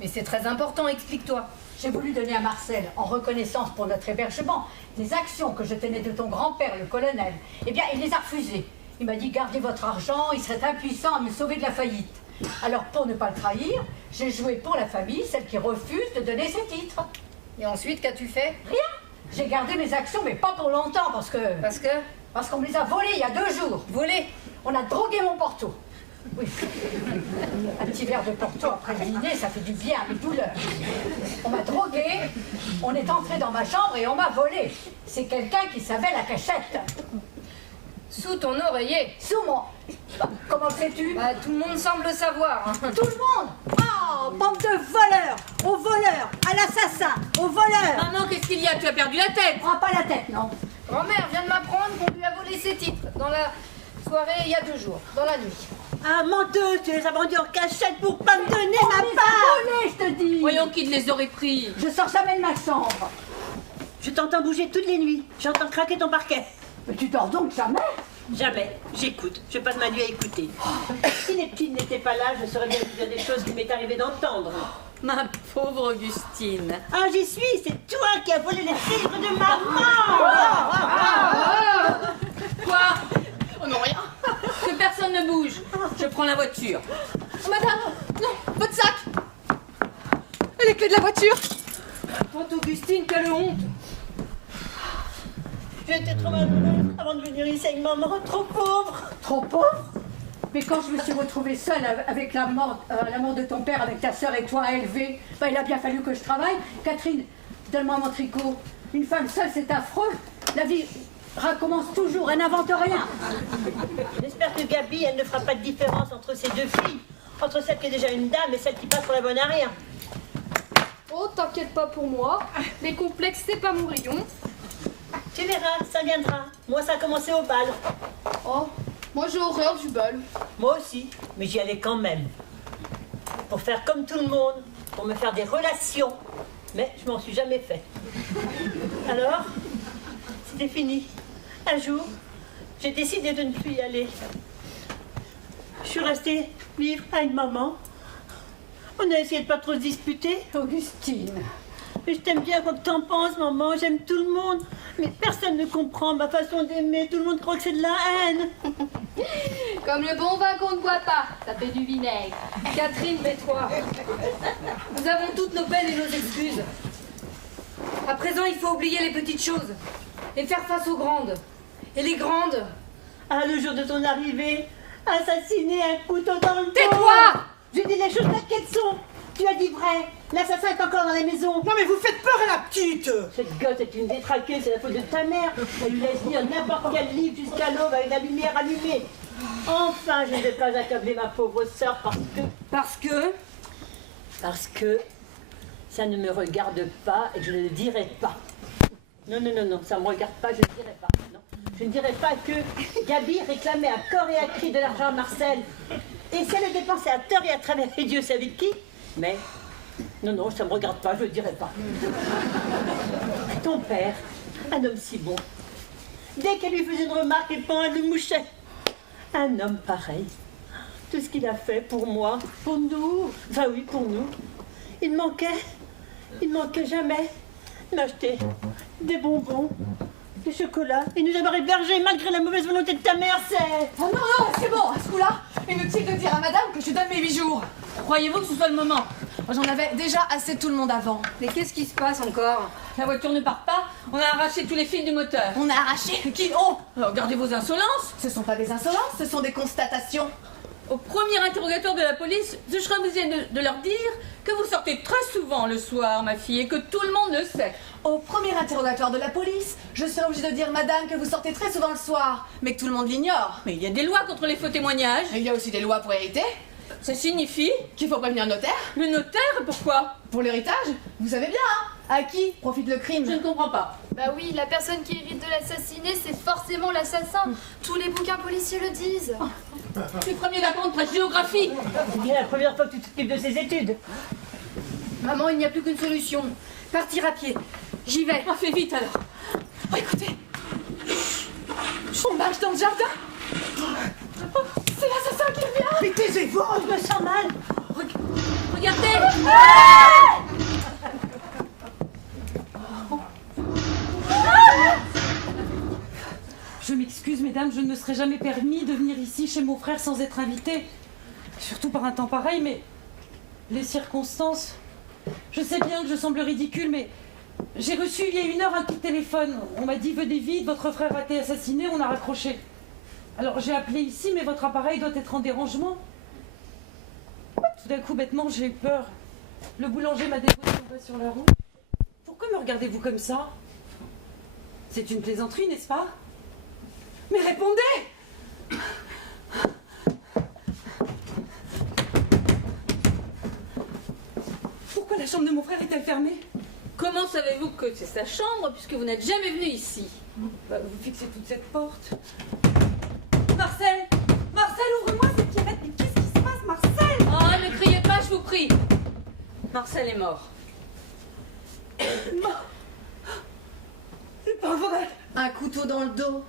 Mais c'est très important, explique-toi. J'ai voulu donner à Marcel, en reconnaissance pour notre hébergement, des actions que je tenais de ton grand-père, le colonel. Eh bien, il les a refusées. Il m'a dit, gardez votre argent, il serait impuissant à me sauver de la faillite. Alors, pour ne pas le trahir, j'ai joué pour la famille, celle qui refuse de donner ses titres. Et ensuite, qu'as-tu fait? Rien. J'ai gardé mes actions, mais pas pour longtemps, parce qu'on me les a volées il y a 2 jours. Volé? On a drogué mon Porto. Oui. Un petit verre de Porto après le dîner, ça fait du bien à mes douleurs. On m'a drogué, on est entré dans ma chambre et on m'a volé. C'est quelqu'un qui savait la cachette. Sous ton oreiller. Sous mon... Bah, comment le sais-tu? Bah, tout le monde semble le savoir. Hein. Tout le monde. Oh, bande de voleurs. Aux voleurs, à l'assassin, aux voleurs. Maman, qu'est-ce qu'il y a? Tu as perdu la tête. Ah, pas la tête, non. Grand-mère vient de m'apprendre qu'on lui a volé ses titres dans la soirée il y a 2 jours, dans la nuit. Ah, menteuse, tu les as vendus en cachette pour pas me donner ma part. Volé, je te dis. Voyons qui les aurait pris. Je sors jamais de ma chambre. Je t'entends bouger toutes les nuits. J'entends craquer ton parquet. Mais tu dors donc jamais? Jamais. J'écoute. Je passe ma nuit à écouter. Si les petites n'étaient pas là, je saurais bien vous dire des choses qui m'est arrivé d'entendre. Ma pauvre Augustine. Ah, j'y suis. C'est toi qui as volé les livres de maman. Quoi? Oh non, rien. Que personne ne bouge. Je prends la voiture. Madame, non, votre sac. Et les clés de la voiture. Tante Augustine, quelle honte! J'étais trop malheureuse avant de venir ici avec maman. Trop pauvre. Trop pauvre? Mais quand je me suis retrouvée seule avec la mort de ton père, avec ta sœur et toi à élever, ben, il a bien fallu que je travaille. Catherine, donne-moi mon tricot. Une femme seule, c'est affreux. La vie recommence toujours, elle n'invente rien. J'espère que Gabi, elle ne fera pas de différence entre ces 2 filles. Entre celle qui est déjà une dame et celle qui passe pour la bonne à rien. Oh, t'inquiète pas pour moi. Les complexes, c'est pas mon rayon. Tu verras, ça viendra. Moi, ça a commencé au bal. Oh, moi j'ai horreur du bal. Moi aussi, mais j'y allais quand même. Pour faire comme tout le monde, pour me faire des relations. Mais je m'en suis jamais fait. Alors, c'était fini. Un jour, j'ai décidé de ne plus y aller. Je suis restée vivre avec maman. On a essayé de pas trop se disputer. Augustine. Mais je t'aime bien quoi que t'en penses, maman. J'aime tout le monde. Mais personne ne comprend ma façon d'aimer. Tout le monde croit que c'est de la haine. Comme le bon vin qu'on ne boit pas, ça fait du vinaigre. Catherine, tais-toi. Nous avons toutes nos peines et nos excuses. À présent, il faut oublier les petites choses et faire face aux grandes. Et les grandes... Ah, le jour de ton arrivée, assassiné un couteau dans le dos. Tais-toi! Je dis les choses telles qu'elles sont. Tu as dit vrai. L'assassin est encore dans la maison. Non mais vous faites peur à la petite. Cette gosse est une détraquée, c'est la faute de ta mère. Elle lui laisse lire n'importe quel livre jusqu'à l'aube avec la lumière allumée. Enfin, je ne vais pas accabler ma pauvre sœur parce que ça ne me regarde pas et je ne le dirai pas. Non, ça ne me regarde pas, je ne dirai pas. Non. Je ne dirai pas que Gabi réclamait à corps et à cri de l'argent à Marcel. Et si elle le dépensait à tort et à travers, et Dieu sait avec qui. Mais, non, ça ne me regarde pas, je ne le dirai pas. Ton père, un homme si bon, dès qu'elle lui faisait une remarque, et pan, elle le mouchait. Un homme pareil. Tout ce qu'il a fait pour moi, pour nous, enfin oui, pour nous. Il manquait jamais m'acheter des bonbons, des chocolats, et nous avoir hébergés malgré la mauvaise volonté de ta mère, c'est... Oh non, c'est bon, à ce coup-là, inutile de dire à madame que je lui donne mes 8 jours. Croyez-vous que ce soit le moment? Moi, j'en avais déjà assez de tout le monde avant. Mais qu'est-ce qui se passe encore? La voiture ne part pas. On a arraché tous les fils du moteur. On a arraché qui? Oh, Regardez vos insolences. ce sont pas des insolences, ce sont des constatations. Au premier interrogatoire de la police, je serai obligée de leur dire que vous sortez très souvent le soir, ma fille, et que tout le monde le sait. Au premier interrogatoire de la police, je serai obligée de dire, madame, que vous sortez très souvent le soir, mais que tout le monde l'ignore. Mais il y a des lois contre les faux témoignages. Et il y a aussi des lois pour hériter, Ça signifie qu'il faut prévenir le notaire. le notaire, pourquoi? Pour l'héritage, vous savez bien, hein, à qui profite le crime. Je ne comprends pas. Bah oui, la personne qui évite de l'assassiner, c'est forcément l'assassin. Tous les bouquins policiers le disent. Tu es premier d'apprendre ta géographie. C'est bien la première fois que tu t'occupes de ses études. Maman, il n'y a plus qu'une solution. Partir à pied. J'y vais. Oh, fais vite alors. Oh, écoutez. On marche dans le jardin. Oh, c'est l'assassin qui revient. Mais taisez-vous! Je me sens mal. Regardez. Je m'excuse, mesdames, je ne me serais jamais permis de venir ici chez mon frère sans être invitée. Surtout par un temps pareil, mais les circonstances... Je sais bien que je semble ridicule, mais j'ai reçu il y a 1 heure un coup de téléphone. On m'a dit, venez vite, votre frère a été assassiné, on a raccroché. Alors j'ai appelé ici, mais votre appareil doit être en dérangement. Tout d'un coup, bêtement, j'ai eu peur. Le boulanger m'a déposé son doigt sur la roue. Pourquoi me regardez-vous comme ça? C'est une plaisanterie, n'est-ce pas? Mais répondez! Pourquoi la chambre de mon frère est-elle fermée? Comment savez-vous que c'est sa chambre puisque vous n'êtes jamais venu ici? Bah, vous fixez toute cette porte. Marcel! Marcel, ouvre-moi, c'est Pierrette! Mais qu'est-ce qui se passe, Marcel? Oh, ne criez pas, je vous prie. Marcel est mort. C'est pas vrai! Un couteau dans le dos.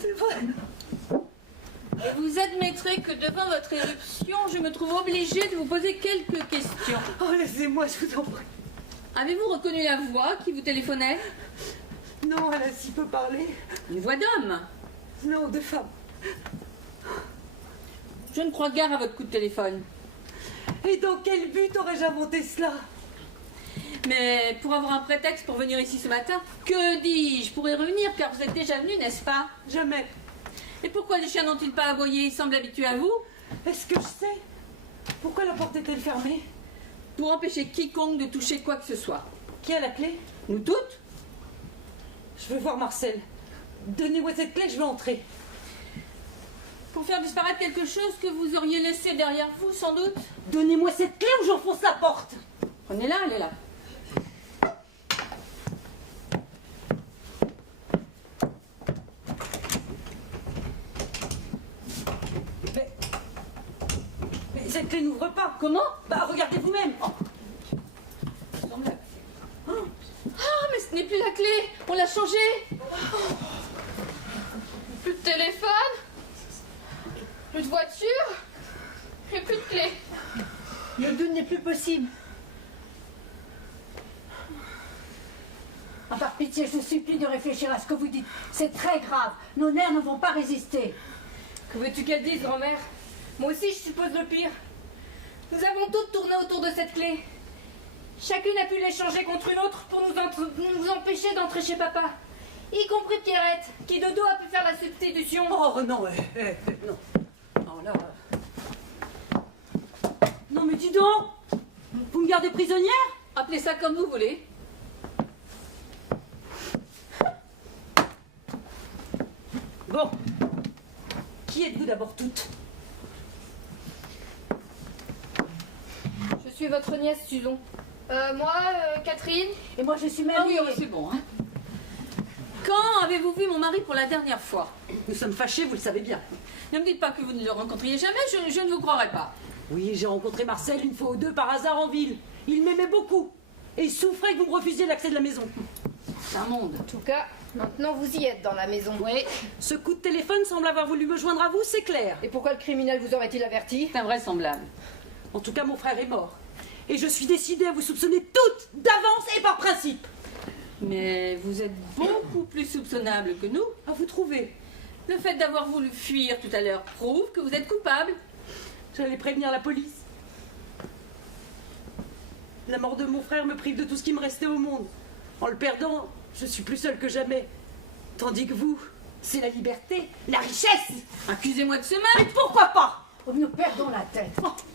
C'est vrai! Et vous admettrez que devant votre éruption, je me trouve obligée de vous poser quelques questions. Oh, laissez-moi, je vous en prie. Avez-vous reconnu la voix qui vous téléphonait? Non, elle a si peu parlé. Une voix d'homme. Non, de femme. Je ne crois guère à votre coup de téléphone. Et dans quel but aurais-je inventé cela? Mais pour avoir un prétexte pour venir ici ce matin, que dis-je? Pourrais revenir car vous êtes déjà venu, n'est-ce pas? Jamais. Et pourquoi les chiens n'ont-ils pas aboyé? Ils semblent habitués à vous. Est-ce que je sais? Pourquoi la porte est-elle fermée? Pour empêcher quiconque de toucher quoi que ce soit. Qui a la clé? Nous toutes? Je veux voir Marcel. Donnez-moi cette clé, je vais entrer. Pour faire disparaître quelque chose que vous auriez laissé derrière vous, sans doute? Donnez-moi cette clé ou j'enfonce la porte. Prenez-la, elle est là. Mais cette clé n'ouvre pas. Comment? Bah, regardez vous-même. Ah, mais ce n'est plus la clé. On l'a changée. Plus de téléphone, plus de voiture, et plus de clé. Le doute n'est plus possible. Ah, par pitié, je vous supplie de réfléchir à ce que vous dites. C'est très grave. Nos nerfs ne vont pas résister. Que veux-tu qu'elle dise, grand-mère? Moi aussi, je suppose le pire. Nous avons toutes tourné autour de cette clé. Chacune a pu l'échanger contre une autre pour nous empêcher d'entrer chez papa. Y compris Pierrette, qui de dos a pu faire la substitution. Oh non, non. Non, là... Non, mais dis donc. Vous me gardez prisonnière? Appelez ça comme vous voulez. Bon. Qui êtes-vous d'abord toutes? Je suis votre nièce, Susan. Moi, Catherine. Et moi, je suis Ah mamie. oui, c'est bon. Hein. Quand avez-vous vu mon mari pour la dernière fois? Nous sommes fâchés, vous le savez bien. Ne me dites pas que vous ne le rencontriez jamais, je ne vous croirais pas. Oui, j'ai rencontré Marcel 1 fois ou 2 par hasard en ville. Il m'aimait beaucoup. Et il souffrait que vous me refusiez l'accès de la maison. C'est un monde. En tout cas, maintenant vous y êtes dans la maison. Oui, Ce coup de téléphone semble avoir voulu me joindre à vous, c'est clair. Et pourquoi le criminel vous aurait-il averti? c'est invraisemblable. En tout cas, mon frère est mort. Et je suis décidée à vous soupçonner toutes, d'avance et par principe. Mais vous êtes beaucoup plus soupçonnable que nous. À vous trouver. Le fait d'avoir voulu fuir tout à l'heure prouve que vous êtes coupable. J'allais prévenir la police. La mort de mon frère me prive de tout ce qui me restait au monde. En le perdant, je suis plus seule que jamais. Tandis que vous, c'est la liberté, la richesse. Accusez-moi de ce mal. Mais pourquoi pas? Oh, nous perdons la tête.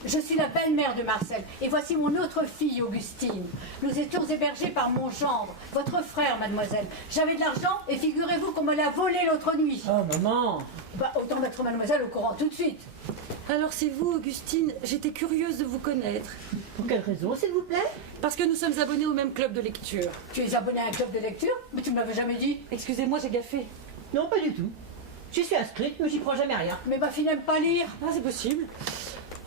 Je suis la belle-mère de Marcel. Et voici mon autre fille, Augustine. Nous étions hébergés par mon gendre, votre frère, mademoiselle. J'avais de l'argent et figurez-vous qu'on me l'a volé l'autre nuit. Oh, maman. Bah, autant mettre mademoiselle au courant tout de suite. Alors c'est vous, Augustine. J'étais curieuse de vous connaître. Pour quelle raison, s'il vous plaît? Parce que nous sommes abonnés au même club de lecture. Tu es abonné à un club de lecture? Mais tu me l'avais jamais dit. Excusez-moi, j'ai gaffé. Non, pas du tout. J'y suis inscrite, mais j'y prends jamais rien. Mais ma fille n'aime pas lire. Ah, c'est possible.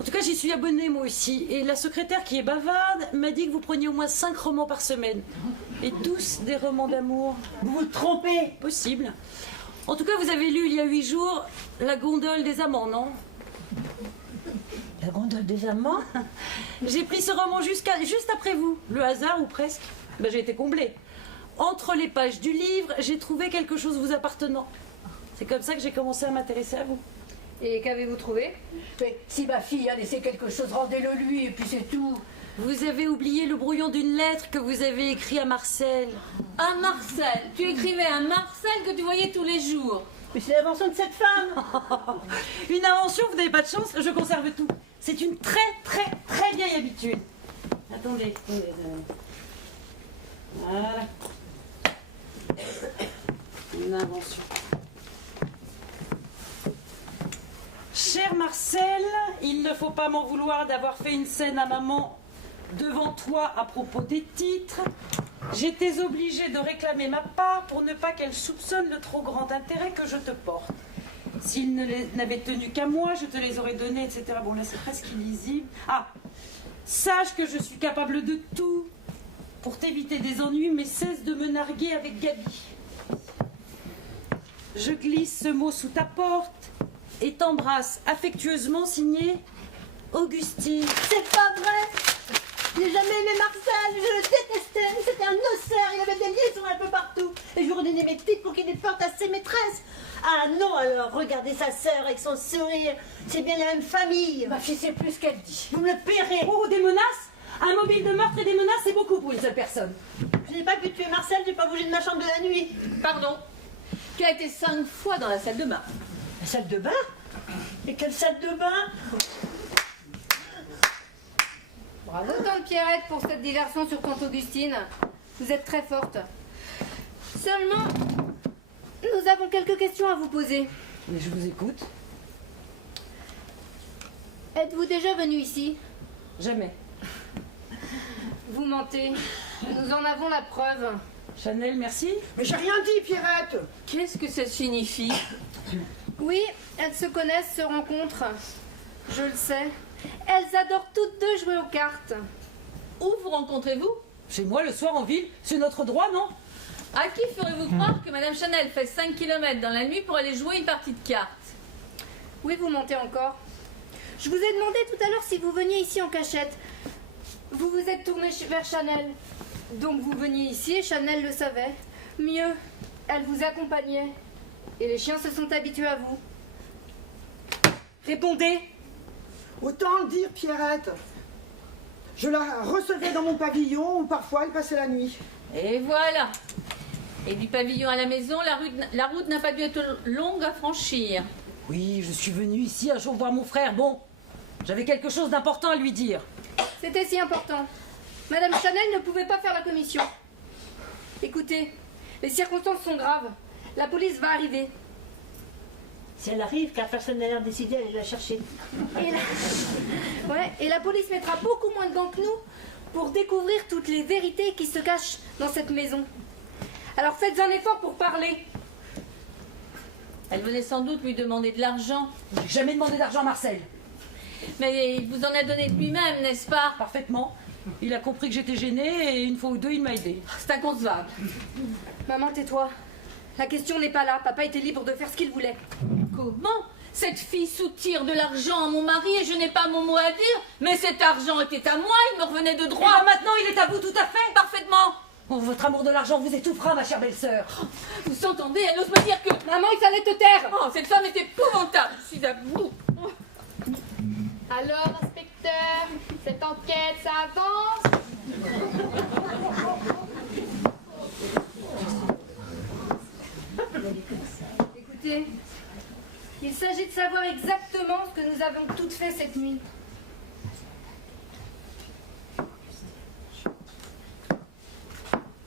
En tout cas, j'y suis abonnée moi aussi. Et la secrétaire qui est bavarde m'a dit que vous preniez au moins 5 romans par semaine. Et tous des romans d'amour. Vous vous trompez. Possible. En tout cas, vous avez lu il y a 8 jours La gondole des amants, non? La gondole des amants? J'ai pris ce roman juste après vous. Le hasard ou presque. Ben, j'ai été comblée. Entre les pages du livre, j'ai trouvé quelque chose vous appartenant. C'est comme ça que j'ai commencé à m'intéresser à vous. Et qu'avez-vous trouvé? Mais si ma fille a laissé quelque chose, rendez-le lui, et puis c'est tout. Vous avez oublié le brouillon d'une lettre que vous avez écrit à Marcel. À Marcel. Tu écrivais à Marcel que tu voyais tous les jours. Mais c'est l'invention de cette femme. Une invention, vous n'avez pas de chance, je conserve tout. C'est une très vieille habitude. Attendez. Voilà. Une invention. Cher Marcel, il ne faut pas m'en vouloir d'avoir fait une scène à maman devant toi à propos des titres. J'étais obligée de réclamer ma part pour ne pas qu'elle soupçonne le trop grand intérêt que je te porte. S'ils n'avaient tenu qu'à moi, je te les aurais donnés, etc. Bon, là, c'est presque illisible. Ah, sache que je suis capable de tout pour t'éviter des ennuis, mais cesse de me narguer avec Gabi. Je glisse ce mot sous ta porte et t'embrasse affectueusement, signé Augustine. C'est pas vrai. J'ai jamais aimé Marcel, je le détestais. C'était un noceur, il avait des liaisons un peu partout. Et je lui redonnais mes titres pour qu'il les porte à ses maîtresses. Ah non, alors, regardez sa sœur avec son sourire. C'est bien la même famille. Ma fille sait plus ce qu'elle dit. Vous me le paierez. Oh, des menaces? Un mobile de meurtre et des menaces, c'est beaucoup pour une seule personne. Je n'ai pas pu tuer Marcel, je n'ai pas bougé de ma chambre de la nuit. Pardon. Tu as été 5 fois dans la salle de bain. La salle de bain? Et quelle salle de bain? Bravo, tante Pierrette, pour cette diversion sur tante Augustine. Vous êtes très forte. Seulement, nous avons quelques questions à vous poser. Mais je vous écoute. Êtes-vous déjà venu ici? Jamais. Vous mentez. Nous en avons la preuve. Chanel, merci. Mais j'ai rien dit, Pierrette. Qu'est-ce que ça signifie? Oui, elles se connaissent, se rencontrent. Je le sais. Elles adorent toutes deux jouer aux cartes. Où vous rencontrez-vous? Chez moi, le soir en ville, c'est notre droit, non? À qui ferez-vous croire que Madame Chanel fait 5 km dans la nuit pour aller jouer une partie de cartes? Oui, vous mentez encore. Je vous ai demandé tout à l'heure si vous veniez ici en cachette. Vous vous êtes tourné vers Chanel. Donc vous veniez ici et Chanel le savait. Mieux, elle vous accompagnait. Et les chiens se sont habitués à vous. Répondez. Autant le dire, Pierrette. Je la recevais dans mon pavillon où parfois elle passait la nuit. Et voilà. Et du pavillon à la maison, la route n'a pas dû être longue à franchir. Oui, je suis venue ici un jour voir mon frère. Bon, j'avais quelque chose d'important à lui dire. C'était si important. Madame Chanel ne pouvait pas faire la commission. Écoutez, les circonstances sont graves. La police va arriver. Si elle arrive, car personne n'a l'air décidé à aller la chercher. Et la police mettra beaucoup moins de gants que nous pour découvrir toutes les vérités qui se cachent dans cette maison. Alors faites un effort pour parler. Elle venait sans doute lui demander de l'argent. J'ai jamais demandé d'argent à Marcel. Mais il vous en a donné de lui-même, n'est-ce pas? Parfaitement. Il a compris que j'étais gênée et une fois ou deux, il m'a aidé. C'est inconcevable. Maman, tais-toi. La question n'est pas là. Papa était libre de faire ce qu'il voulait. Comment? Cette fille soutire de l'argent à mon mari et je n'ai pas mon mot à dire. Mais cet argent était à moi, il me revenait de droit. Et maintenant, il est à vous tout à fait. Parfaitement. Oh, votre amour de l'argent vous étouffera, ma chère belle-sœur. Vous entendez? Elle ose me dire que... Maman, il fallait te taire. Oh, cette femme est épouvantable. Je suis à bout. Alors, inspecteur, cette enquête, ça avance? Écoutez, il s'agit de savoir exactement ce que nous avons toutes fait cette nuit.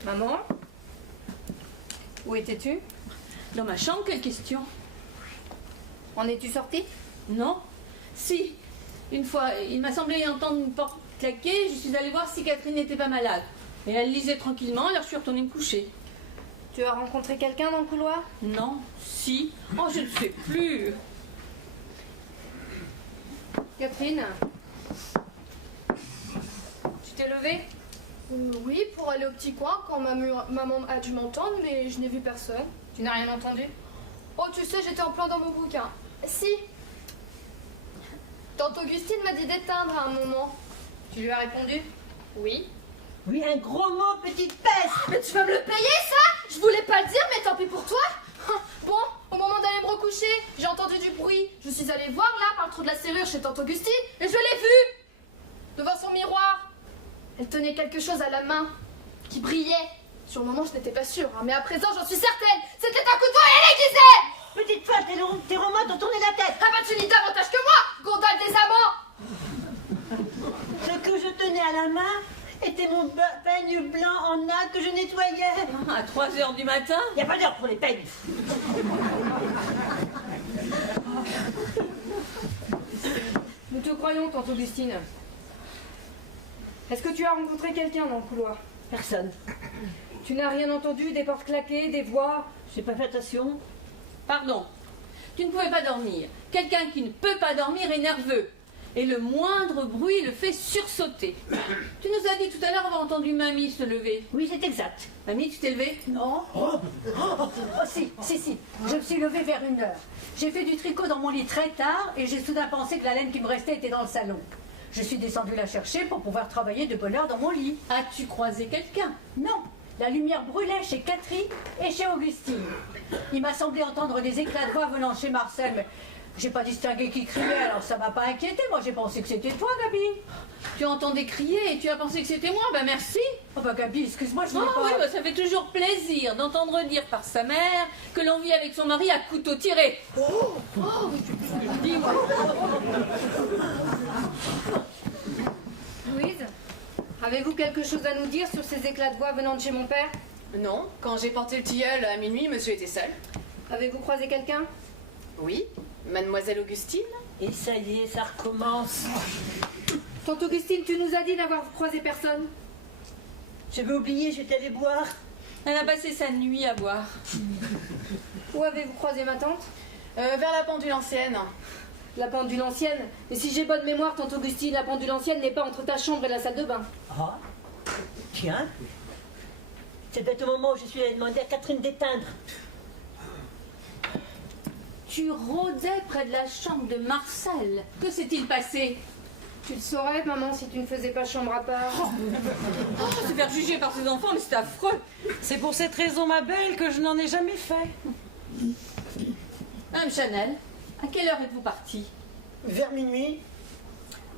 Maman? Où étais-tu? Dans ma chambre, quelle question? En es-tu sortie? Non. Si. Une fois, il m'a semblé entendre une porte claquer. Je suis allée voir si Catherine n'était pas malade. Et elle lisait tranquillement, alors je suis retournée me coucher. Tu as rencontré quelqu'un dans le couloir? Non. Si. Oh, je ne sais plus. Catherine, tu t'es levée? Oui, pour aller au petit coin quand maman a dû m'entendre, mais je n'ai vu personne. Tu n'as rien entendu? Oh, tu sais, j'étais en plein dans mon bouquin. Si. Tante Augustine m'a dit d'éteindre à un moment. Tu lui as répondu? Oui. Oui, un gros mot, petite peste. Mais tu vas me le payer, ça? Je voulais pas le dire, mais tant pis pour toi. Bon, au moment d'aller me recoucher, j'ai entendu du bruit. Je suis allée voir là, par le trou de la serrure chez Tante Augustine, et je l'ai vue devant son miroir. Elle tenait quelque chose à la main qui brillait. Sur le moment, je n'étais pas sûre, hein, mais à présent, j'en suis certaine. C'était un coup de poing aiguisé. Petite fois, tes romans t'ont tourné la tête. Ah bah tu lis davantage que moi, gondole des amants. Ce que je tenais à la main était mon peigne blanc en algue que je nettoyais. À 3 heures du matin? Il n'y a pas d'heure pour les peignes. Nous te croyons, tante Augustine. Est-ce que tu as rencontré quelqu'un dans le couloir? Personne. Tu n'as rien entendu? Des portes claquées, des voix? J'ai pas fait attention. Pardon, tu ne pouvais pas dormir. Quelqu'un qui ne peut pas dormir est nerveux. Et le moindre bruit le fait sursauter. Tu nous as dit tout à l'heure avoir entendu Mamie se lever. Oui, c'est exact. Mamie, tu t'es levée? Non. Oh, si. Je me suis levée vers 1h. J'ai fait du tricot dans mon lit très tard et j'ai soudain pensé que la laine qui me restait était dans le salon. Je suis descendue la chercher pour pouvoir travailler de bonne heure dans mon lit. As-tu croisé quelqu'un? Non, la lumière brûlait chez Catherine et chez Augustine. Il m'a semblé entendre des éclats de voix venant de chez Marcel, mais j'ai pas distingué qui criait, alors ça m'a pas inquiété. Moi j'ai pensé que c'était toi, Gabi. Tu entendais crier et tu as pensé que c'était moi? Ben merci. Oh bah Gabi, excuse-moi, je voulais Ah pas... oui, bah, ça fait toujours plaisir d'entendre dire par sa mère que l'on vit avec son mari à couteau tiré. Dis-moi. Louise, avez-vous quelque chose à nous dire sur ces éclats de voix venant de chez mon père? Non, quand j'ai porté le tilleul à minuit, monsieur était seul. Avez-vous croisé quelqu'un? Oui, mademoiselle Augustine. Et ça y est, ça recommence. Tante Augustine, tu nous as dit n'avoir croisé personne. J'avais oublié, j'étais allée boire. Elle a passé sa nuit à boire. Où avez-vous croisé ma tante? Vers la pendule ancienne. La pendule ancienne. Et si j'ai bonne mémoire, tante Augustine, la pendule ancienne n'est pas entre ta chambre et la salle de bain. Ah, tiens. C'est peut-être au moment où je suis allée demander à Catherine d'éteindre. Tu rôdais près de la chambre de Marcel. Que s'est-il passé? Tu le saurais, maman, si tu ne faisais pas chambre à part. Se faire juger par ses enfants, mais c'est affreux. C'est pour cette raison, ma belle, que je n'en ai jamais fait. Madame Chanel, à quelle heure êtes-vous partie? Vers minuit,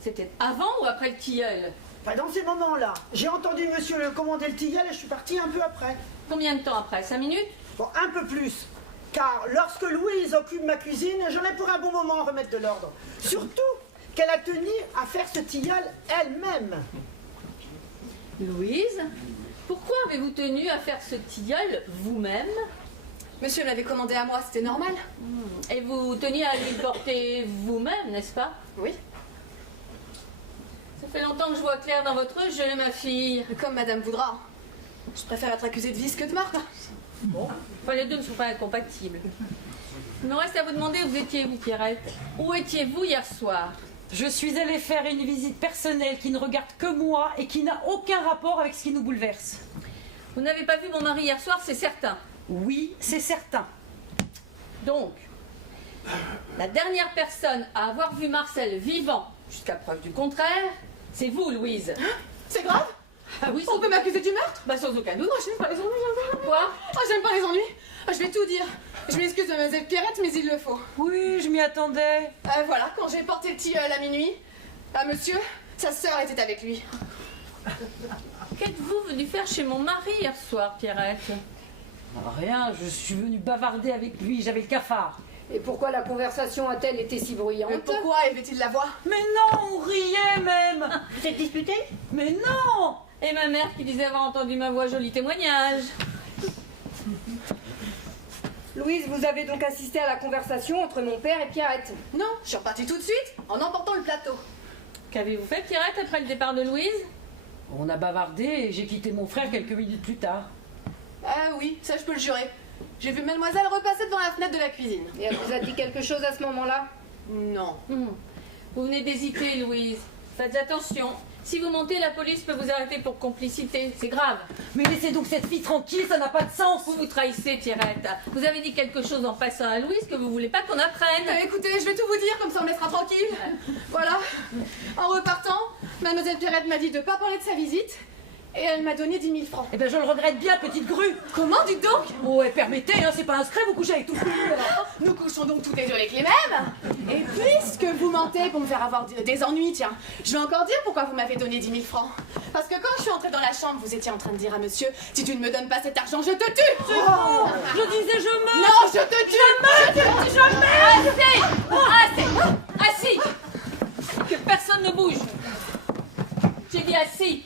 C'était avant ou après le tilleul? pas dans ces moments-là. J'ai entendu monsieur le commander le tilleul et je suis partie un peu après. Combien de temps après? 5 minutes? Bon, un peu plus. Car lorsque Louise occupe ma cuisine, j'en ai pour un bon moment à remettre de l'ordre. Surtout qu'elle a tenu à faire ce tilleul elle-même. Louise, pourquoi avez-vous tenu à faire ce tilleul vous-même? Monsieur l'avait commandé à moi, c'était normal. Et vous teniez à lui le porter vous-même, n'est-ce pas? Oui, Ça fait longtemps que je vois clair dans votre jeu, ma fille. comme madame voudra. Je préfère être accusée de vice que de meurtre. Enfin, les deux ne sont pas incompatibles. Il me reste à vous demander où étiez-vous, Pierrette? Où étiez-vous hier soir? Je suis allée faire une visite personnelle qui ne regarde que moi et qui n'a aucun rapport avec ce qui nous bouleverse. Vous n'avez pas vu mon mari hier soir, c'est certain. Oui, c'est certain. Donc, la dernière personne à avoir vu Marcel vivant, jusqu'à preuve du contraire, c'est vous, Louise. C'est grave? Ah oui, On peut m'accuser du meurtre? Bah, sans aucun doute. Oh, j'aime pas les ennuis. Quoi? Oh, j'aime pas les ennuis. Oh, je vais tout dire. Je m'excuse, mademoiselle Pierrette, mais il le faut. Oui, je m'y attendais. Voilà, quand j'ai porté le tilleul à minuit, monsieur, sa sœur était avec lui. Qu'êtes-vous venu faire chez mon mari hier soir, Pierrette? Rien, je suis venue bavarder avec lui, j'avais le cafard. Et pourquoi la conversation a-t-elle été si bruyante? Mais pourquoi avait-il la voix? Mais non, on riait même. Vous êtes disputés? Mais non. Et ma mère qui disait avoir entendu ma voix, joli témoignage. Louise, vous avez donc assisté à la conversation entre mon père et Pierrette? Non, je suis repartie tout de suite en emportant le plateau. Qu'avez-vous fait, Pierrette, après le départ de Louise? On a bavardé et j'ai quitté mon frère quelques minutes plus tard. Ah oui, ça je peux le jurer. J'ai vu mademoiselle repasser devant la fenêtre de la cuisine. Et elle vous a dit quelque chose à ce moment-là? Non. Vous venez d'hésiter, Louise. Faites attention. Si vous montez, la police peut vous arrêter pour complicité. C'est grave. Mais laissez donc cette fille tranquille, ça n'a pas de sens. Vous vous trahissez, Pierrette. Vous avez dit quelque chose en passant à Louise que vous voulez pas qu'on apprenne. Écoutez, je vais tout vous dire, comme ça on me laissera tranquille. Voilà. En repartant, mademoiselle Pierrette m'a dit de pas parler de sa visite. Et elle m'a donné 10 000 francs. Eh ben je le regrette bien, petite grue. Comment, dites donc? Oh, et permettez, hein, c'est pas inscrit, vous couchez avec tout le monde. Nous couchons donc toutes les deux avec les mêmes. Et puisque vous mentez pour me faire avoir des ennuis, tiens, je vais encore dire pourquoi vous m'avez donné 10 000 francs. Parce que quand je suis entrée dans la chambre, vous étiez en train de dire à monsieur, si tu ne me donnes pas cet argent, je te tue. Je disais je meurs. Non, je te tue. Je meurs. Assez. Assis. Que personne ne bouge. J'ai dit assis.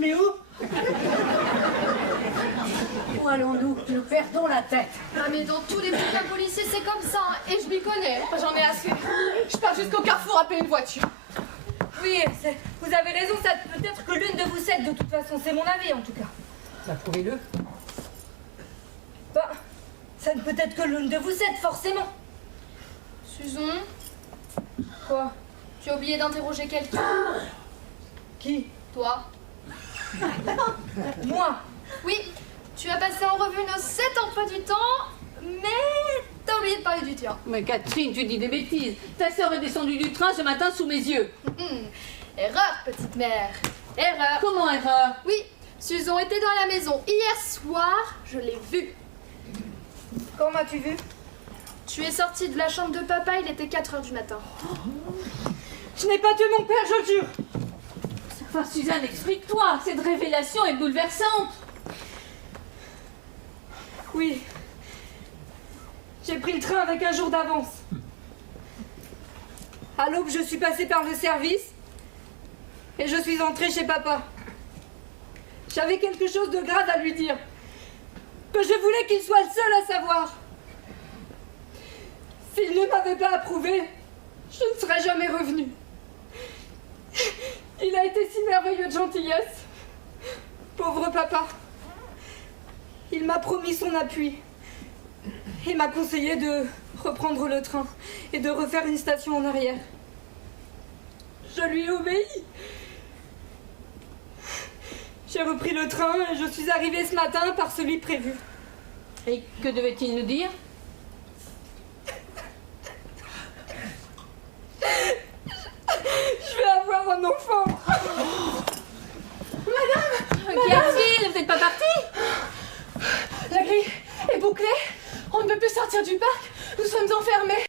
Mais où? Où allons-nous? Nous perdons la tête. Ah, mais dans tous les bouquins policiers, c'est comme ça, hein, et je m'y connais. J'en ai assez. Je pars jusqu'au carrefour appeler une voiture. Oui, vous avez raison, ça peut être que l'une de vous cède, de toute façon, c'est mon avis en tout cas. Bah, prouvez-le. Bah, ça ne peut être que l'une de vous cède, forcément. Susan, Quoi? tu as oublié d'interroger quelqu'un. Qui? Toi. Moi? Oui, tu as passé en revue nos 7 emplois du temps, mais t'as oublié de parler du tien. Mais Catherine, tu dis des bêtises. Ta sœur est descendue du train ce matin sous mes yeux. Erreur, petite mère. Erreur. Comment erreur? Oui, Susan était dans la maison hier soir, je l'ai vue. Quand m'as-tu vu? Tu es sortie de la chambre de papa, il était 4 heures du matin. Je n'ai pas tué mon père, je le jure. Enfin, Suzanne, explique-toi. Cette révélation est bouleversante. Oui. J'ai pris le train avec un jour d'avance. À l'aube, je suis passée par le service et je suis entrée chez papa. J'avais quelque chose de grave à lui dire, que je voulais qu'il soit le seul à savoir. S'il ne m'avait pas approuvé, je ne serais jamais revenue. Il a été si merveilleux de gentillesse. Pauvre papa. Il m'a promis son appui. Il m'a conseillé de reprendre le train et de refaire une station en arrière. Je lui ai obéi. J'ai repris le train et je suis arrivée ce matin par celui prévu. Et que devait-il nous dire? Je vais avoir un enfant. Qu'y a-t-il? Vous n'êtes pas parti? La grille est bouclée. On ne peut plus sortir du parc. Nous sommes enfermés.